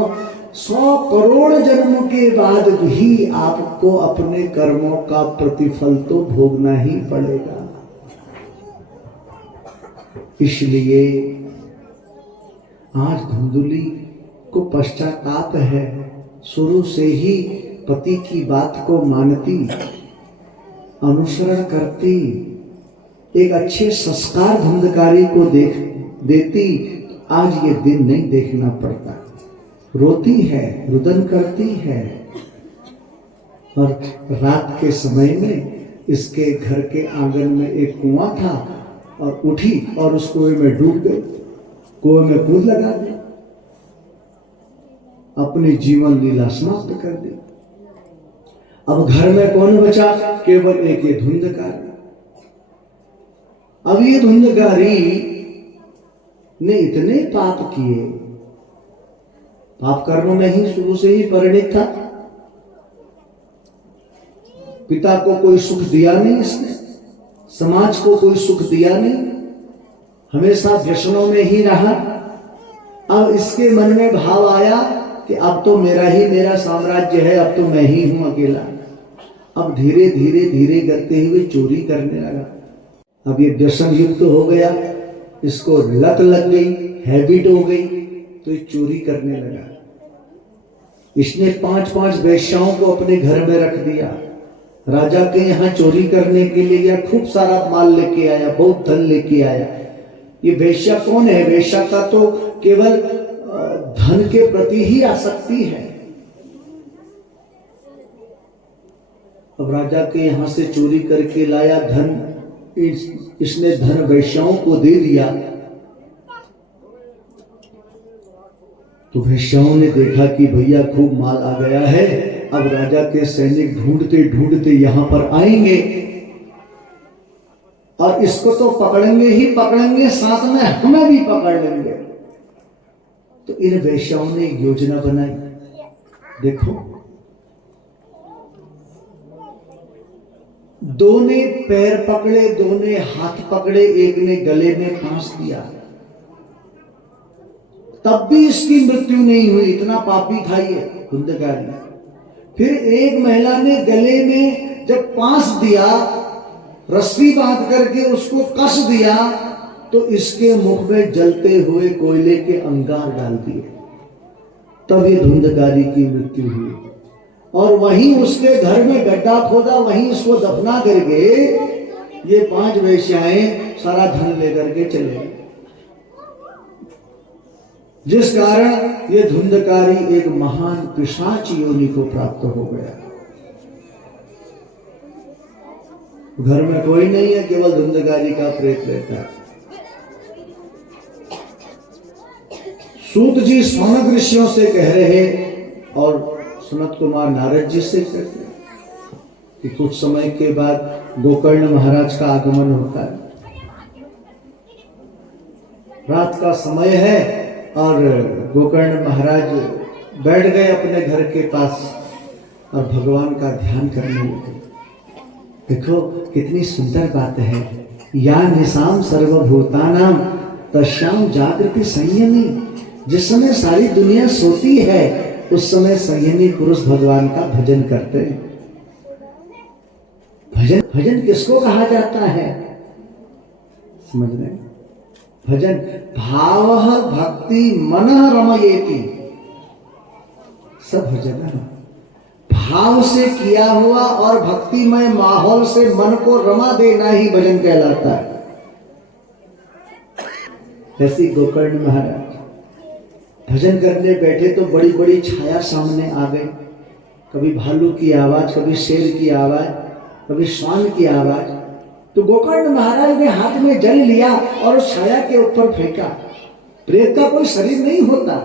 100 करोड़ जन्म के बाद भी आपको अपने कर्मों का प्रतिफल तो भोगना ही पड़ेगा। इसलिए आज धुंधुली को पश्चाताप है। शुरू से ही पति की बात को मानती, अनुसरण करती, एक अच्छे संस्कार धुंधकारी को देती, आज ये दिन नहीं देखना पड़ता। रोती है, रुदन करती है, और रात के समय में इसके घर के आंगन में एक कुआं था, और उठी और उस कुएं में डूब गई, कुएं में कूद लगा दी, अपनी जीवन लीला समाप्त कर दी। अब घर में कौन बचा? केवल एक ये धुंधकारी। अब ये धुंधकारी ने इतने पाप किए, पाप कर्म में ही शुरू से ही परिणित था। पिता को कोई सुख दिया नहीं इसने, समाज को कोई सुख दिया नहीं, हमेशा व्यसनों में ही रहा। अब इसके मन में भाव आया कि अब तो मेरा साम्राज्य है, अब तो मैं ही हूं अकेला। अब धीरे धीरे धीरे करते हुए चोरी करने लगा। अब ये व्यसन युक्त हो गया, इसको लत लग गई, हैबिट हो गई, तो ये चोरी करने लगा। इसने 5-5 वेश्याओं को अपने घर में रख दिया। राजा के यहाँ चोरी करने के लिए गया, खूब सारा माल लेके आया, बहुत धन लेके आया। ये वेश्या कौन है? वेश्या का तो केवल धन के प्रति ही आसक्ति है। अब राजा के यहाँ से चोरी करके लाया धन, इसने धन वेश्याओं को दे दिया। तो वेश्याओं ने देखा कि भैया खूब माल आ गया है, अब राजा के सैनिक ढूंढते ढूंढते यहां पर आएंगे और इसको तो पकड़ेंगे ही पकड़ेंगे, साथ में हमें भी पकड़ लेंगे। तो इन वेश्याओं ने एक योजना बनाई। देखो, दो ने पैर पकड़े, दो ने हाथ पकड़े, एक ने गले में फांस दिया, तब भी इसकी मृत्यु नहीं हुई। इतना पापी था ये धुंधकारी। फिर एक महिला ने गले में जब फांस दिया, रस्सी बांध करके उसको कस दिया, तो इसके मुख में जलते हुए कोयले के अंगार डाल दिए, तब ये धुंधकारी की मृत्यु हुई। और वहीं उसके घर में गड्ढा खोदा, वहीं इसको दफना करके ये 5 वेश्याएं सारा धन लेकर के चले गए, जिस कारण ये धुंधकारी एक महान पिशाच योनि को प्राप्त हो गया। घर में कोई नहीं है, केवल धुंधकारी का प्रेत रहता है। सूत जी सौनक ऋषियों से कह रहे और सनत कुमार नारद जी से कहते हैं कि कुछ समय के बाद गोकर्ण महाराज का आगमन होता है। रात का समय है और गोकर्ण महाराज बैठ गए अपने घर के पास और भगवान का ध्यान करने लगे। देखो कितनी सुंदर बात है। या निशाम सर्वभूतानां तस्याम जागृति संयमी। जिस समय सारी दुनिया सोती है उस समय संयमी पुरुष भगवान का भजन करते हैं। भजन किसको कहा जाता है? समझ रहे हैं? भजन भाव भक्ति मन रमयेति, सब भजन भाव से किया हुआ और भक्तिमय माहौल से मन को रमा देना ही भजन कहलाता है। ऐसी गोकर्ण महाराज भजन करने बैठे तो बड़ी बड़ी छाया सामने आ गई। कभी भालू की आवाज, कभी शेर की आवाज, कभी श्वान की आवाज। तो गोकर्ण महाराज ने हाथ में जल लिया और उस छाया के ऊपर फेंका। प्रेत का कोई शरीर नहीं होता,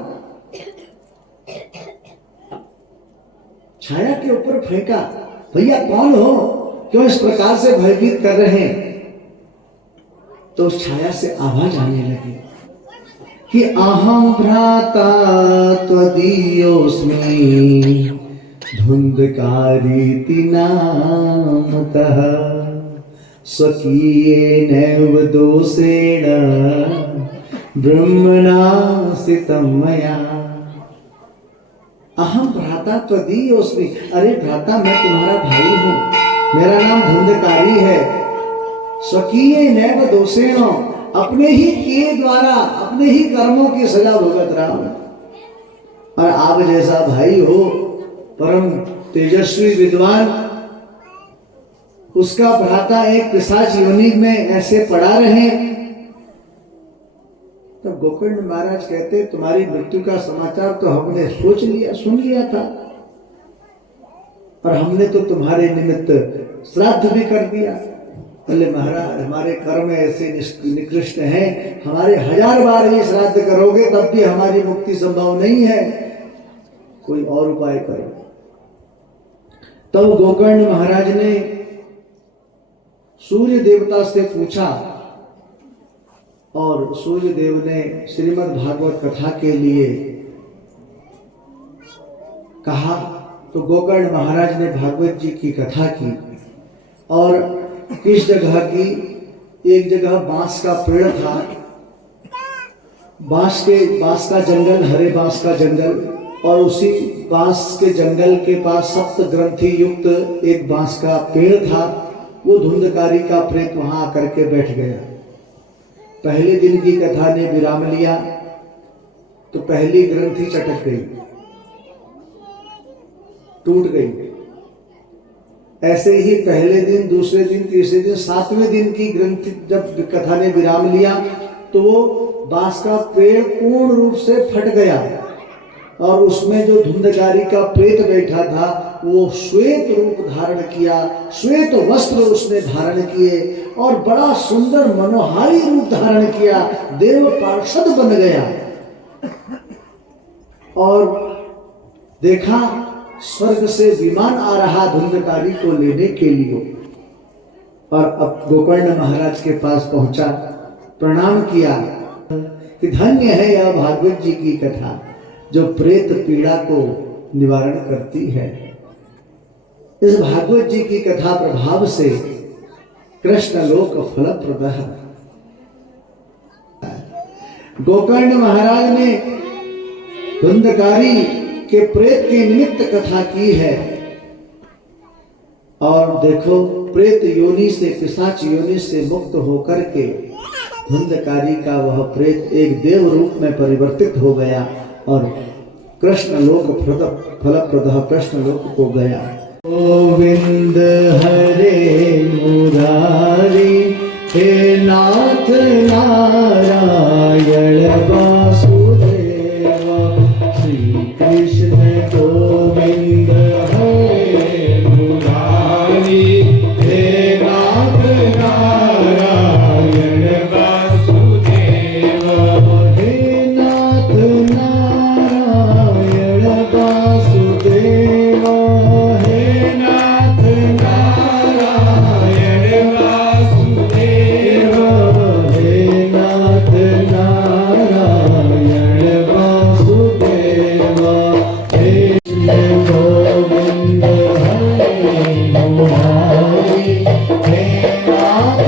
छाया के ऊपर फेंका। भैया कौन हो, क्यों इस प्रकार से भयभीत कर रहे हैं? तो उस छाया से आवाज आने लगी कि अहम भ्राता त्वदीयोऽस्मि धुंधकारीति नामतः स्वकीयेनैव दोषेण ब्रह्मणा सितं मया। अहम भ्राता त्वदीयोऽस्मि। अरे भ्राता, मैं तुम्हारा भाई हूं, मेरा नाम धुंधकारी है। स्वकीयेनैव दोषेण, अपने ही किए द्वारा अपने ही कर्मों की सजा भुगत रहा हूं। और आप जैसा भाई हो, परम तेजस्वी विद्वान, उसका भ्राता एक पिशाच योनि में ऐसे पड़ा रहे। तो गोकर्ण महाराज कहते तुम्हारी मृत्यु का समाचार तो हमने सोच लिया, सुन लिया था, और हमने तो तुम्हारे निमित्त श्राद्ध भी कर दिया। बोले महाराज हमारे कर्म ऐसे निकृष्ट हैं, हमारे 1000 बार ही श्राद्ध करोगे तब भी हमारी मुक्ति संभव नहीं है, कोई और उपाय करो। तब गोकर्ण महाराज ने सूर्य देवता से पूछा और सूर्य देव ने श्रीमद् भागवत कथा के लिए कहा। तो गोकर्ण महाराज ने भागवत जी की कथा की, और किस जगह की, एक जगह बांस का पेड़ था, बांस का जंगल, हरे बांस का जंगल, और उसी बांस के जंगल के पास 7 ग्रंथि युक्त एक बांस का पेड़ था। वो धुंधकारी का प्रेत वहां आकर के बैठ गया। पहले दिन की कथा ने विराम लिया तो पहली ग्रंथि चटक गई, टूट गई। ऐसे ही पहले दिन, दूसरे दिन, तीसरे दिन, 7वें दिन की ग्रंथि जब कथा ने विराम लिया तो वो बांस का पेड़ पूर्ण रूप से फट गया, और उसमें जो धुंधकारी का प्रेत बैठा था वो श्वेत रूप धारण किया, श्वेत वस्त्र उसने धारण किए और बड़ा सुंदर मनोहारी रूप धारण किया, देव पार्षद बन गया। और देखा स्वर्ग से विमान आ रहा धुंधकारी को लेने के लिए, और अब गोकर्ण महाराज के पास पहुंचा, प्रणाम किया कि धन्य है यह भागवत जी की कथा जो प्रेत पीड़ा को निवारण करती है। इस भागवत जी की कथा प्रभाव से कृष्ण लोक फलप्रद है। गोकर्ण महाराज ने धुंधकारी के प्रेत के निमित्त कथा की है, और देखो प्रेत योनि से, पिशाच योनि से मुक्त होकर के धुंधकारी का वह प्रेत एक देव रूप में परिवर्तित हो गया और कृष्ण लोक फलप्रद कृष्ण लोक को गया। गोविंद हरे मुरारी हे नाथ नारायण वासुदेव, श्री कृष्ण गोविंद हरे मुरारी हे नाथ नारायण वासुदेव, हे नाथ नारायण वासुदेव, हे नाथ नारायण वासुदेव, हे नाथ नारायण वासुदेव, हे गोविंद हरे मुरारी हे नाथ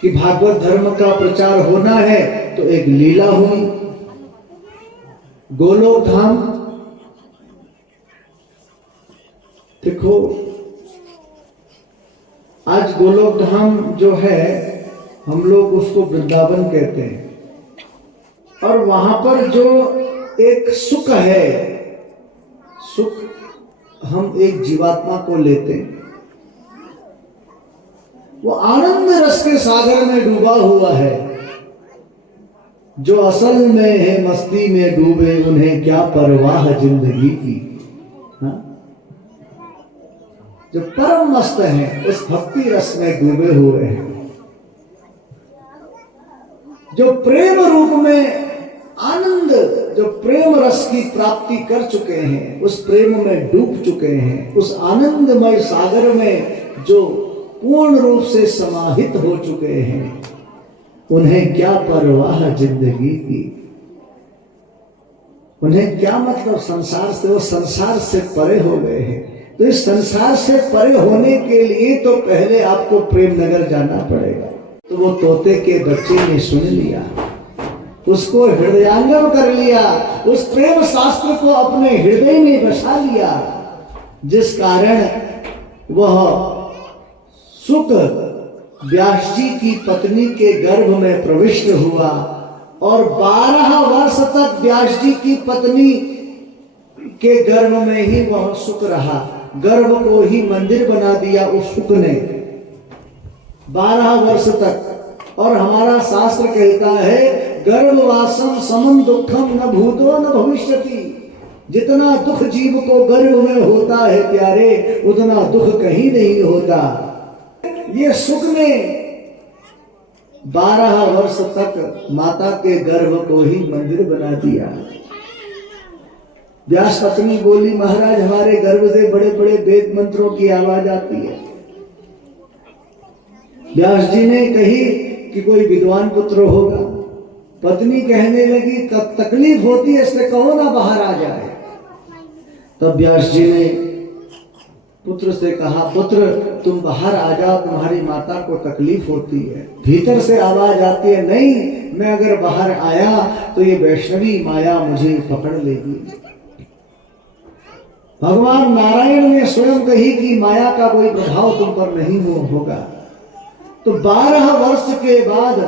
कि भागवत धर्म का प्रचार होना है तो एक लीला हुई। गोलोक धाम देखो, आज गोलोक धाम जो है हम लोग उसको वृंदावन कहते हैं, और वहां पर जो एक सुख है, सुख हम एक जीवात्मा को लेते हैं, वो आनंद रस के सागर में डूबा हुआ है। जो असल में है मस्ती में डूबे उन्हें क्या परवाह जिंदगी की। हाँ? जो परम मस्त हैं उस भक्ति रस में डूबे हुए हैं, जो प्रेम रूप में आनंद, जो प्रेम रस की प्राप्ति कर चुके हैं, उस प्रेम में डूब चुके हैं, उस आनंदमय सागर में जो पूर्ण रूप से समाहित हो चुके हैं, उन्हें क्या परवाह जिंदगी की। उन्हें क्या मतलब संसार से, वो संसार से परे हो गए हैं। तो इस संसार से परे होने के लिए तो पहले आपको प्रेम नगर जाना पड़ेगा। तो वो तोते के बच्चे ने सुन लिया, उसको हृदयांगम कर लिया, उस प्रेम शास्त्र को अपने हृदय में बसा लिया, जिस कारण वह सुख व्यास जी की पत्नी के गर्भ में प्रविष्ट हुआ और 12 वर्ष तक व्यास जी की पत्नी के गर्भ में ही वह सुख रहा। गर्भ को ही मंदिर बना दिया उस सुख ने 12 वर्ष तक। और हमारा शास्त्र कहता है गर्भवासम समम दुखम न भूतो न भविष्यति। जितना दुख जीव को गर्भ में होता है प्यारे, उतना दुख कहीं नहीं होता। ये सुख ने 12 वर्ष तक माता के गर्भ को ही मंदिर बना दिया। व्यास पत्नी बोली, महाराज हमारे गर्भ से बड़े बड़े वेद मंत्रों की आवाज आती है। व्यास जी ने कही कि कोई विद्वान पुत्र होगा। पत्नी कहने लगी तकलीफ होती है, इससे कहो ना बाहर आ जाए। तब व्यास जी ने पुत्र से कहा, पुत्र तुम बाहर आ जाओ, तुम्हारी माता को तकलीफ होती है। भीतर से आवाज आती है, नहीं मैं अगर बाहर आया तो ये वैष्णवी माया मुझे पकड़ लेगी। भगवान नारायण ने स्वयं कही कि माया का कोई प्रभाव तुम पर नहीं होगा। तो 12 वर्ष के बाद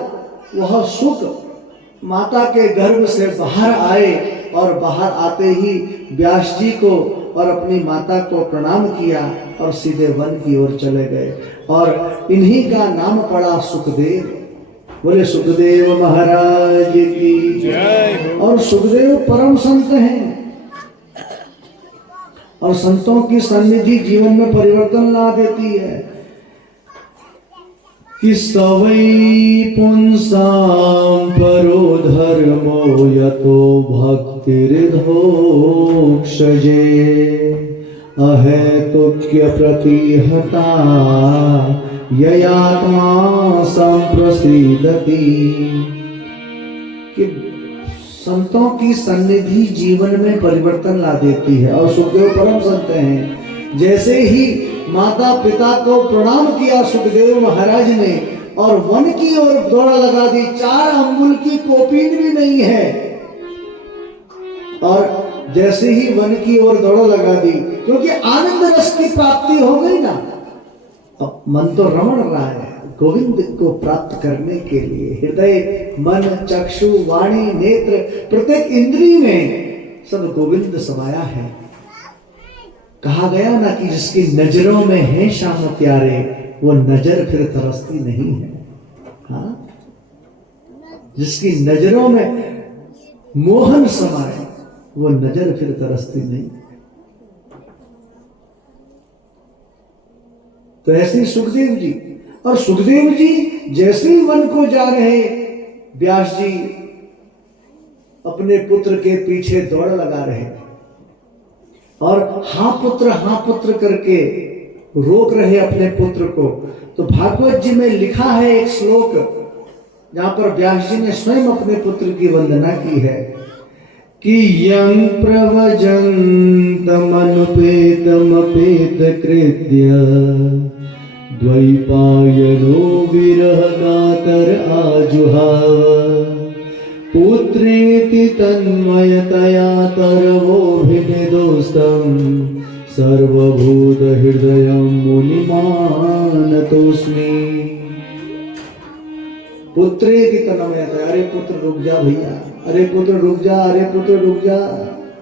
वह सुख माता के गर्भ से बाहर आए और बाहर आते ही व्यास जी को और अपनी माता को प्रणाम किया और सीधे वन की ओर चले गए। और इन्हीं का नाम पड़ा सुखदेव। बोले सुखदेव महाराज की जय। और सुखदेव परम संत हैं और संतों की सन्निधि जीवन में परिवर्तन ला देती है। कि सवै पुंसां परो धर्मो यतो भक्तिर्धोक्षजे अहेतुक्य प्रतिहता ययात्मा संप्रसीदति। कि संतों की सन्निधि जीवन में परिवर्तन ला देती है। और सुखदेव परम संत हैं। जैसे ही माता पिता को प्रणाम किया सुखदेव महाराज ने और वन की ओर दौड़ लगा दी। 4 अंगुल की कोपीन भी नहीं है। और जैसे ही वन की ओर दौड़ लगा दी, क्योंकि आनंद रस की प्राप्ति हो गई ना, अब मन तो रमण रहा है गोविंद को प्राप्त करने के लिए। हृदय मन चक्षु वाणी नेत्र प्रत्येक इंद्रिय में सब गोविंद समाया है। कहा गया ना कि जिसकी नजरों में है श्याम प्यारे, वो नजर फिर तरसती नहीं है। हाँ, जिसकी नजरों में मोहन समाए, वो नजर फिर तरसती नहीं। तो ऐसे ही सुखदेव जी। और सुखदेव जी जैसे ही वन को जा रहे, व्यास जी अपने पुत्र के पीछे दौड़ लगा रहे और हाँ पुत्र करके रोक रहे अपने पुत्र को। तो भागवत जी में लिखा है एक श्लोक, जहां पर व्यास जी ने स्वयं अपने पुत्र की वंदना की है कि यं प्रवजन्तमनुपेतमपेत कृत्य द्वैपायनो विरह कातर आजुहाव पुत्रेति तन्मयतया तरवोभिनिदोस्तं सर्वभूत हृदयं मुनिमानतोस्मि। पुत्रेति तन्मयतया, अरे पुत्र रुक जा भैया, अरे पुत्र रुक जा, अरे पुत्र रुक जा।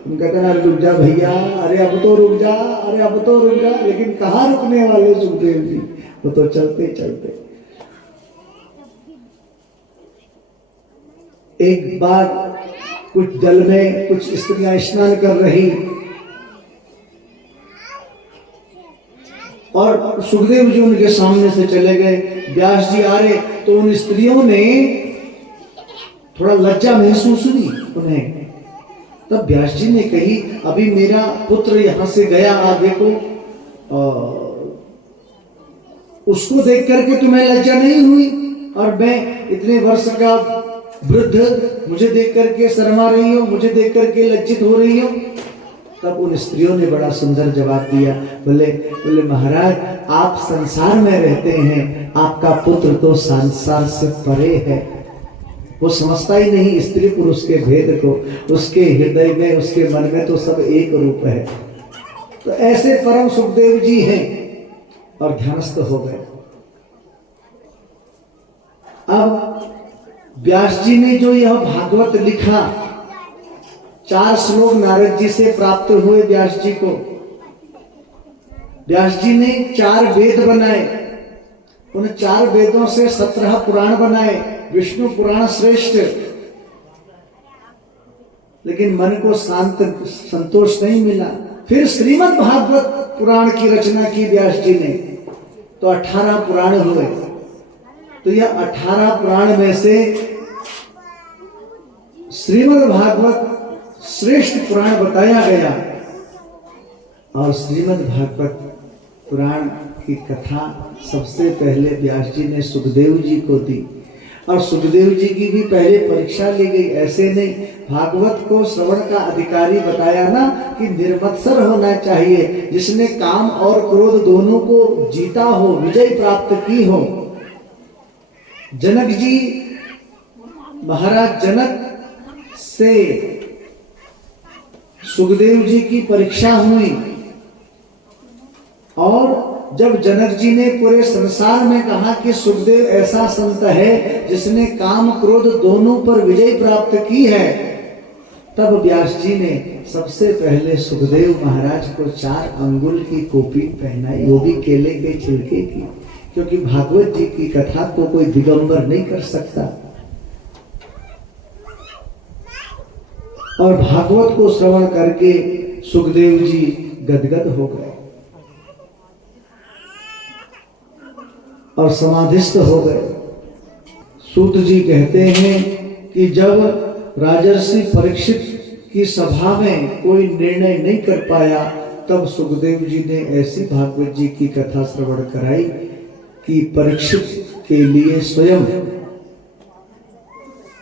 तुम कहते ना रुक जा भैया, अरे अब तो रुक जा, अरे अब तो रुक जा। लेकिन कहाँ रुकने वाले सुखदेव जी, वो तो चलते चलते। एक बार कुछ जल में कुछ स्त्रियां स्नान कर रही और सुखदेव जी उनके सामने से चले गए। व्यास जी आ रहे तो उन स्त्रियों ने थोड़ा लज्जा महसूस हुई उन्हें। तब व्यास जी ने कही, अभी मेरा पुत्र यहां से गया, आप देखो, उसको देख करके तुम्हें लज्जा नहीं हुई और मैं इतने वर्ष का वृद्ध, मुझे देख करके शर्मा रही हो, मुझे देख करके लज्जित हो रही हो। तब उन स्त्रियों ने बड़ा सुंदर जवाब दिया। बोले महाराज, आप संसार में रहते हैं, आपका पुत्र तो संसार से परे है, वो समझता ही नहीं स्त्री पुरुष के भेद को। उसके हृदय में, उसके मन में तो सब एक रूप है। तो ऐसे परम सुखदेव जी हैं और ध्यानस्थ हो गए। अब व्यास जी ने जो यह भागवत लिखा, 4 श्लोक नारद जी से प्राप्त हुए व्यास जी को। व्यास जी ने 4 वेद बनाए, उन 4 वेदों से 17 पुराण बनाए, विष्णु पुराण श्रेष्ठ। लेकिन मन को संतोष नहीं मिला। फिर श्रीमद् भागवत पुराण की रचना की व्यास जी ने, तो 18 पुराण हुए। तो यह 18 पुराण में से श्रीमद् भागवत श्रेष्ठ पुराण बताया गया। और श्रीमद् भागवत पुराण की कथा सबसे पहले व्यास जी ने सुखदेव जी को दी, और सुखदेव जी की भी पहले परीक्षा ली गई। ऐसे नहीं, भागवत को श्रवण का अधिकारी बताया ना कि निर्मत्सर होना चाहिए, जिसने काम और क्रोध दोनों को जीता हो, विजय प्राप्त की हो। जनक जी, महाराज जनक से सुखदेव जी की परीक्षा हुई, और जब जनक जी ने पूरे संसार में कहा कि सुखदेव ऐसा संत है जिसने काम क्रोध दोनों पर विजय प्राप्त की है, तब व्यास जी ने सबसे पहले सुखदेव महाराज को 4 अंगुल की कॉपी पहनाई, वो भी केले के छिलके की, क्योंकि भागवत जी की कथा को कोई दिगंबर नहीं कर सकता। और भागवत को श्रवण करके सुखदेव जी गदगद हो गए और समाधिस्थ हो गए। सूत जी कहते हैं कि जब राजर्षि परीक्षित की सभा में कोई निर्णय नहीं कर पाया, तब सुखदेव जी ने ऐसी भागवत जी की कथा श्रवण कराई कि परीक्षित के लिए स्वयं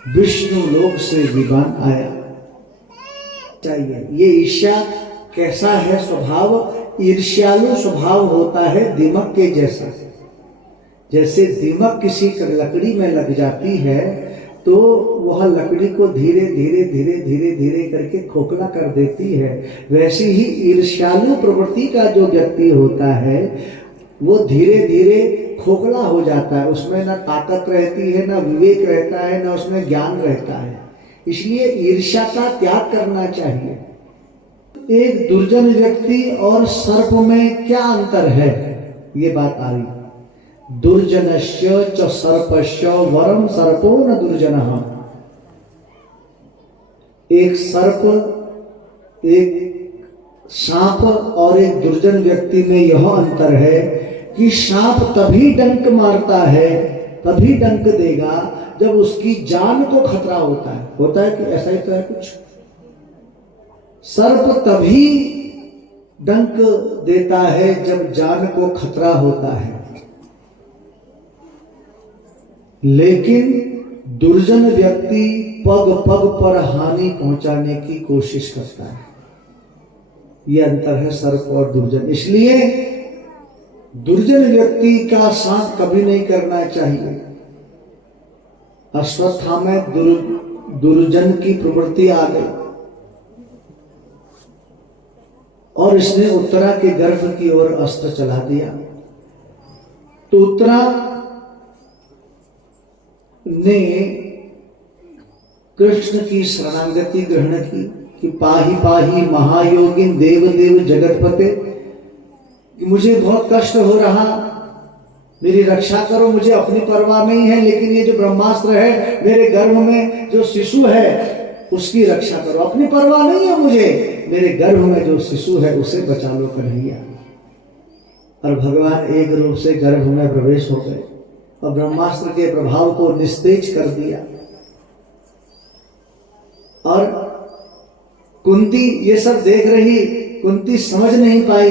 विष्णु लोक से विमान आया। चाहिए ये ईर्ष्या कैसा है स्वभाव? ईर्ष्यालु स्वभाव होता है दीमक के जैसा। जैसे दीमक किसी लकड़ी में लग जाती है तो वह लकड़ी को धीरे धीरे धीरे धीरे धीरे करके खोखला कर देती है, वैसी ही ईर्ष्यालु प्रवृत्ति का जो व्यक्ति होता है वो धीरे धीरे खोखला हो जाता है। उसमें ना ताकत रहती है, ना विवेक रहता है, ना उसमें ज्ञान रहता है। इसलिए ईर्ष्या का त्याग करना चाहिए। एक दुर्जन व्यक्ति और सर्प में क्या अंतर है, ये बात आ रही। दुर्जनस्य च सर्पस्य वरम सर्पो न दुर्जनः। एक सर्प, एक सांप और एक दुर्जन व्यक्ति में यह अंतर है कि सांप तभी डंक मारता है, तभी डंक देगा जब उसकी जान को खतरा होता है। होता है कि ऐसा ही तो है कुछ। सर्प तभी डंक देता है जब जान को खतरा होता है, लेकिन दुर्जन व्यक्ति पग पग पर हानि पहुंचाने की कोशिश करता है। यह अंतर है सर्प और दुर्जन। इसलिए दुर्जन व्यक्ति का साथ कभी नहीं करना चाहिए। अश्वत्थामा में दुर्जन की प्रवृत्ति आ गई और इसने उत्तरा के गर्भ की ओर अस्त्र चला दिया। तो उत्तरा ने कृष्ण की शरणागति ग्रहण की कि पाही पाही महायोगिन देव देव जगतपते, कि मुझे बहुत कष्ट हो रहा, मेरी रक्षा करो, मुझे अपनी परवाह नहीं है, लेकिन ये जो ब्रह्मास्त्र है, मेरे गर्भ में जो शिशु है उसकी रक्षा करो। अपनी परवाह नहीं है मुझे, मेरे गर्भ में जो शिशु है उसे बचा लो कन्हैया। और भगवान एक रूप से गर्भ में प्रवेश हो गए और ब्रह्मास्त्र के प्रभाव को निस्तेज कर दिया। और कुंती ये सब देख रही, कुंती समझ नहीं पाई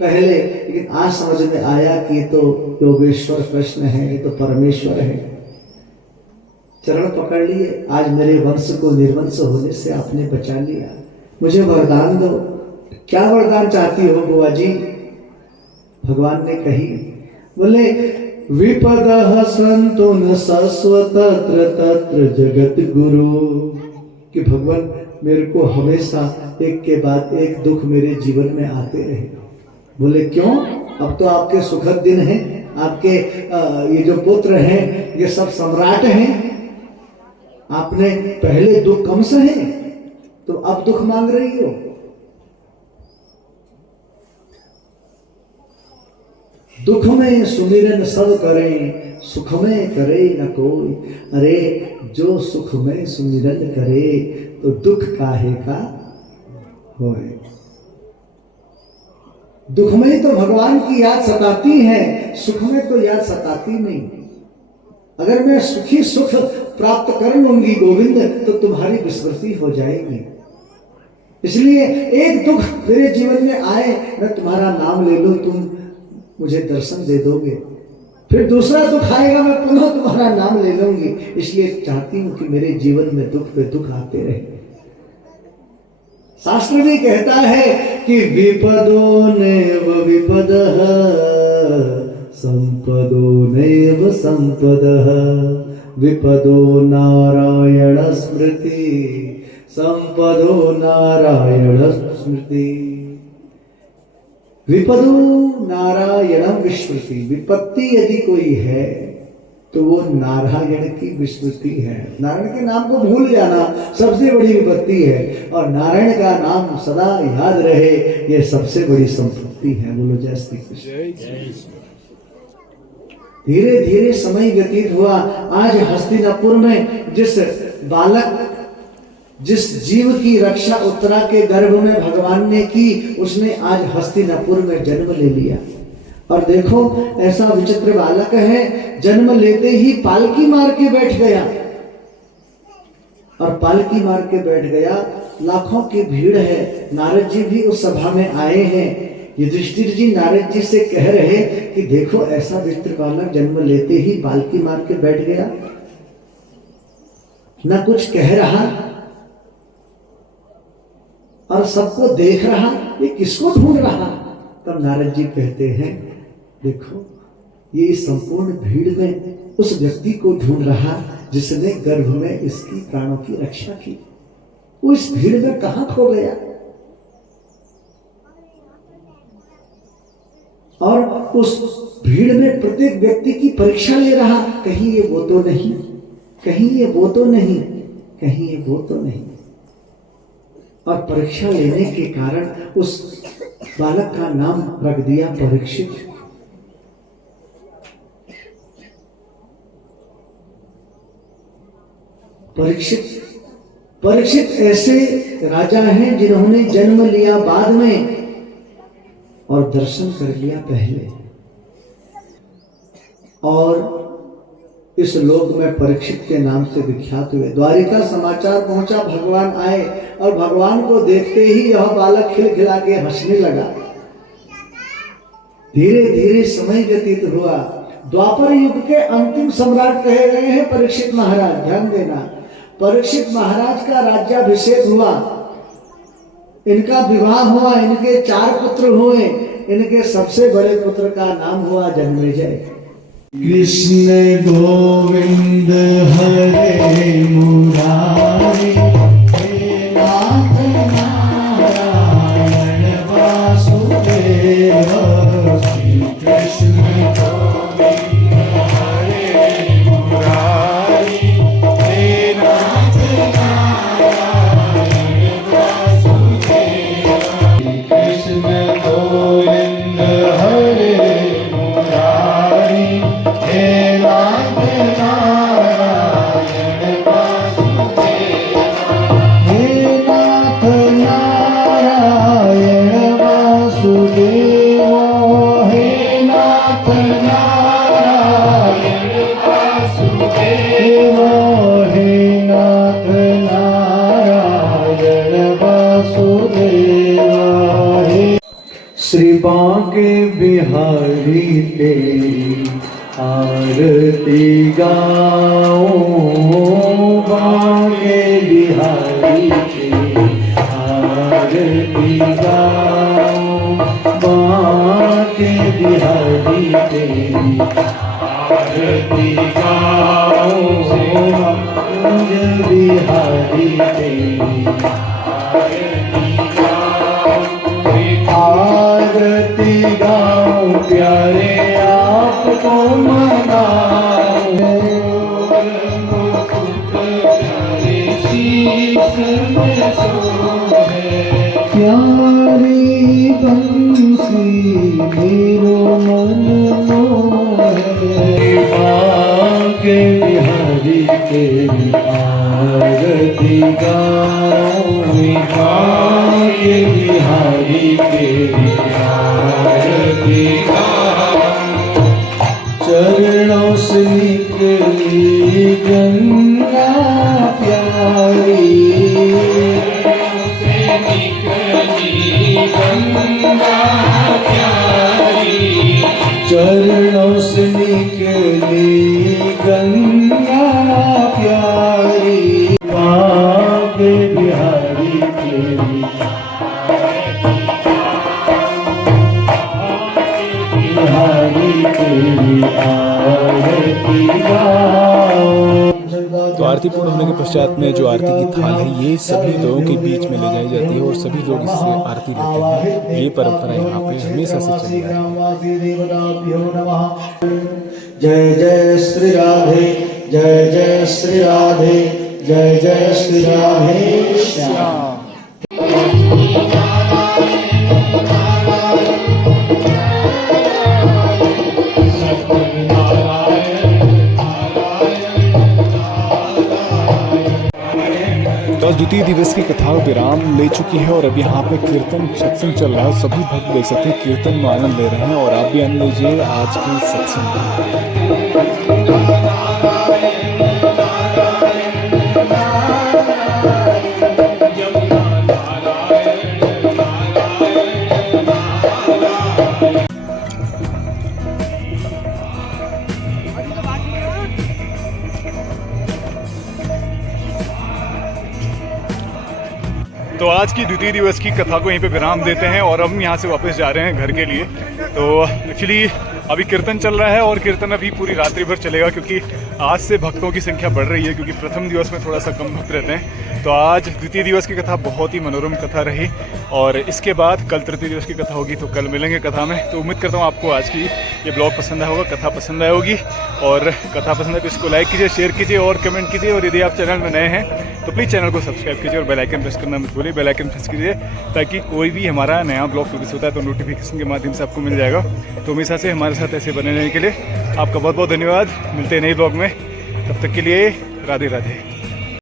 पहले, लेकिन आज समझ में आया कि ये तो योगेश्वर कृष्ण है, ये तो परमेश्वर है। चरण पकड़ लिए, आज मेरे वंश को निर्वंश होने से आपने बचा लिया, मुझे वरदान दो। क्या वरदान चाहती हो बुआ जी? भगवान ने कही, बोले विपदः सन्तु न सस्वतत्र तत्र जगत गुरु, कि भगवान मेरे को हमेशा एक के बाद एक दुख मेरे जीवन में आते रहे। बोले क्यों? अब तो आपके सुखद दिन हैं, आपके ये जो पुत्र हैं ये सब सम्राट हैं। आपने पहले दुख कम सहे तो अब दुख मांग रही हो। दुख में सुमिरन सब करें, सुख में करे न कोई। अरे जो सुख में सुमिरन करे तो दुख काहे का होए। दुख में तो भगवान की याद सताती है, सुख में तो याद सताती नहीं। अगर मैं सुखी सुख प्राप्त कर लूंगी गोविंद तो तुम्हारी विस्मृति हो जाएगी। इसलिए एक दुख मेरे जीवन में आए, मैं तुम्हारा नाम ले लूं, तुम मुझे दर्शन दे दोगे। फिर दूसरा दुख आएगा, मैं पुनः तुम्हारा नाम ले लूंगी। इसलिए चाहती हूं कि मेरे जीवन में दुख पे दुख आते रहे। शास्त्र भी कहता है कि विपदो नैव विपदः संपदो नैव संपदः विपदो नारायण स्मृति संपदो नारायण स्मृति। विपदो नारायणम विस्मृति। विपत्ति यदि कोई है तो वो नारायण की विस्मृति है। नारायण के नाम को भूल जाना सबसे बड़ी विपत्ति है, और नारायण का नाम सदा याद रहे ये सबसे बड़ी संपत्ति है। बोलो जय श्री कृष्ण। धीरे धीरे समय व्यतीत हुआ। आज हस्तिनापुर में जिस जीव की रक्षा उत्तरा के गर्भ में भगवान ने की, उसने आज हस्तिनापुर में जन्म ले लिया। और देखो ऐसा विचित्र बालक है, जन्म लेते ही पालकी मार के बैठ गया। और पालकी मार के बैठ गया, लाखों की भीड़ है। नारद जी भी उस सभा में आए हैं। युधिष्ठिर जी नारद जी से कह रहे कि देखो ऐसा विचित्र बालक जन्म लेते ही पालकी मार के बैठ गया, न कुछ कह रहा और सबको देख रहा, ये किसको ढूंढ रहा। तब नारद जी कहते हैं देखो ये इस संपूर्ण भीड़ में उस व्यक्ति को ढूंढ रहा जिसने गर्भ में इसकी प्राणों की रक्षा की। वो इस भीड़ में कहां खो गया। और उस भीड़ में प्रत्येक व्यक्ति की परीक्षा ले रहा, कहीं ये वो तो नहीं, कहीं ये वो तो नहीं, कहीं ये वो तो नहीं। और परीक्षा लेने के कारण उस बालक का नाम रख दिया परीक्षित। परीक्षित ऐसे राजा हैं जिन्होंने जन्म लिया बाद में और दर्शन कर लिया पहले। और इस लोक में परीक्षित के नाम से विख्यात हुए। द्वारिका समाचार पहुंचा, भगवान आए और भगवान को देखते ही यह बालक खिलखिला के हंसने लगा। धीरे धीरे समय व्यतीत हुआ। द्वापर युग के अंतिम सम्राट कहे गए हैं परीक्षित महाराज। ध्यान देना, परीक्षित महाराज का राज्याभिषेक हुआ, इनका विवाह हुआ, इनके 4 पुत्र हुए। इनके सबसे बड़े पुत्र का नाम हुआ जन्मेजय। कृष्ण गोविंद हरे मुरारी, हे नाथ नारायण वासुदेव। श्री कृष्ण गोविंद हरे मुरारी, हे नाथ नारायण वासुदेव। श्री कृष्ण गोविंद हरे मुरारी, हे नाथ नारायण वासुदेव। हे नाथ नारायण वासुदेव। हे नाथ नारायण वासुदेव। हे नाथ नारायण वासुदेव। श्री बांके बिहारी तेरी आरती गाओ, बांके बिहारी तेरी आरती गाओ, बांके बिहारी तेरी आरती गाओ, कुंज बिहारी तेरी आरती गाओ। आरती गाओ प्यारे आपको मनाओ। प्यारी बंसी मेरो मन मोहे भाग्य बिहारी तेरी आरती गाऊं भाग्य बिहारी तेरी आरती गाऊं चरणों से निकली गंगा प्यारी चरणों से निकली गंगा प्यारी भाग्य बिहारी तेरी बिहारी तेरी आरती गाऊं। तो आरती पूर्ण होने के पश्चात में जो आरती की थाल है ये सभी लोगों के बीच में ले जाई जाती है और सभी लोग इससे आरती लेते हैं। ये परंपरा यहाँ पे हमेशा से चली आ रही है। जय जय श्री राधे जय जय श्री राधे जय जय श्री राधे श्याम। तो आज द्वितीय दिवस की कथा विराम ले चुकी है और अब यहाँ पे कीर्तन सत्संग चल रहा है। सभी भक्त देख सकते हैं कीर्तन में आनंद ले रहे हैं और आप भी आनंद लीजिए आज के सत्संग में। तो आज की द्वितीय दिवस की कथा को यहीं पे विराम देते हैं और हम यहाँ से वापस जा रहे हैं घर के लिए। तो एक्चुअली अभी कीर्तन चल रहा है और कीर्तन अभी पूरी रात्रि भर चलेगा क्योंकि आज से भक्तों की संख्या बढ़ रही है क्योंकि प्रथम दिवस में थोड़ा सा कम भक्त रहते हैं। तो आज द्वितीय दिवस की कथा बहुत ही मनोरम कथा रही और इसके बाद कल तृतीय दिवस की कथा होगी तो कल मिलेंगे कथा में। तो उम्मीद करता हूँ आपको आज की ये ब्लॉग पसंद आया होगा, कथा पसंद आई होगी और कथा पसंद है तो इसको लाइक कीजिए, शेयर कीजिए और कमेंट कीजिए। और यदि आप चैनल में नए हैं तो प्लीज़ चैनल को सब्सक्राइब कीजिए और बेल आइकन प्रेस करना मत भूलिए। बेल आइकन प्रेस कीजिए ताकि कोई भी हमारा नया ब्लॉग रिलीज होता है तो नोटिफिकेशन के माध्यम से आपको मिल जाएगा। तो हमेशा से हमारे साथ ऐसे बने रहने के लिए आपका बहुत बहुत धन्यवाद। मिलते हैं नए ब्लॉग में, तब तक के लिए राधे राधे।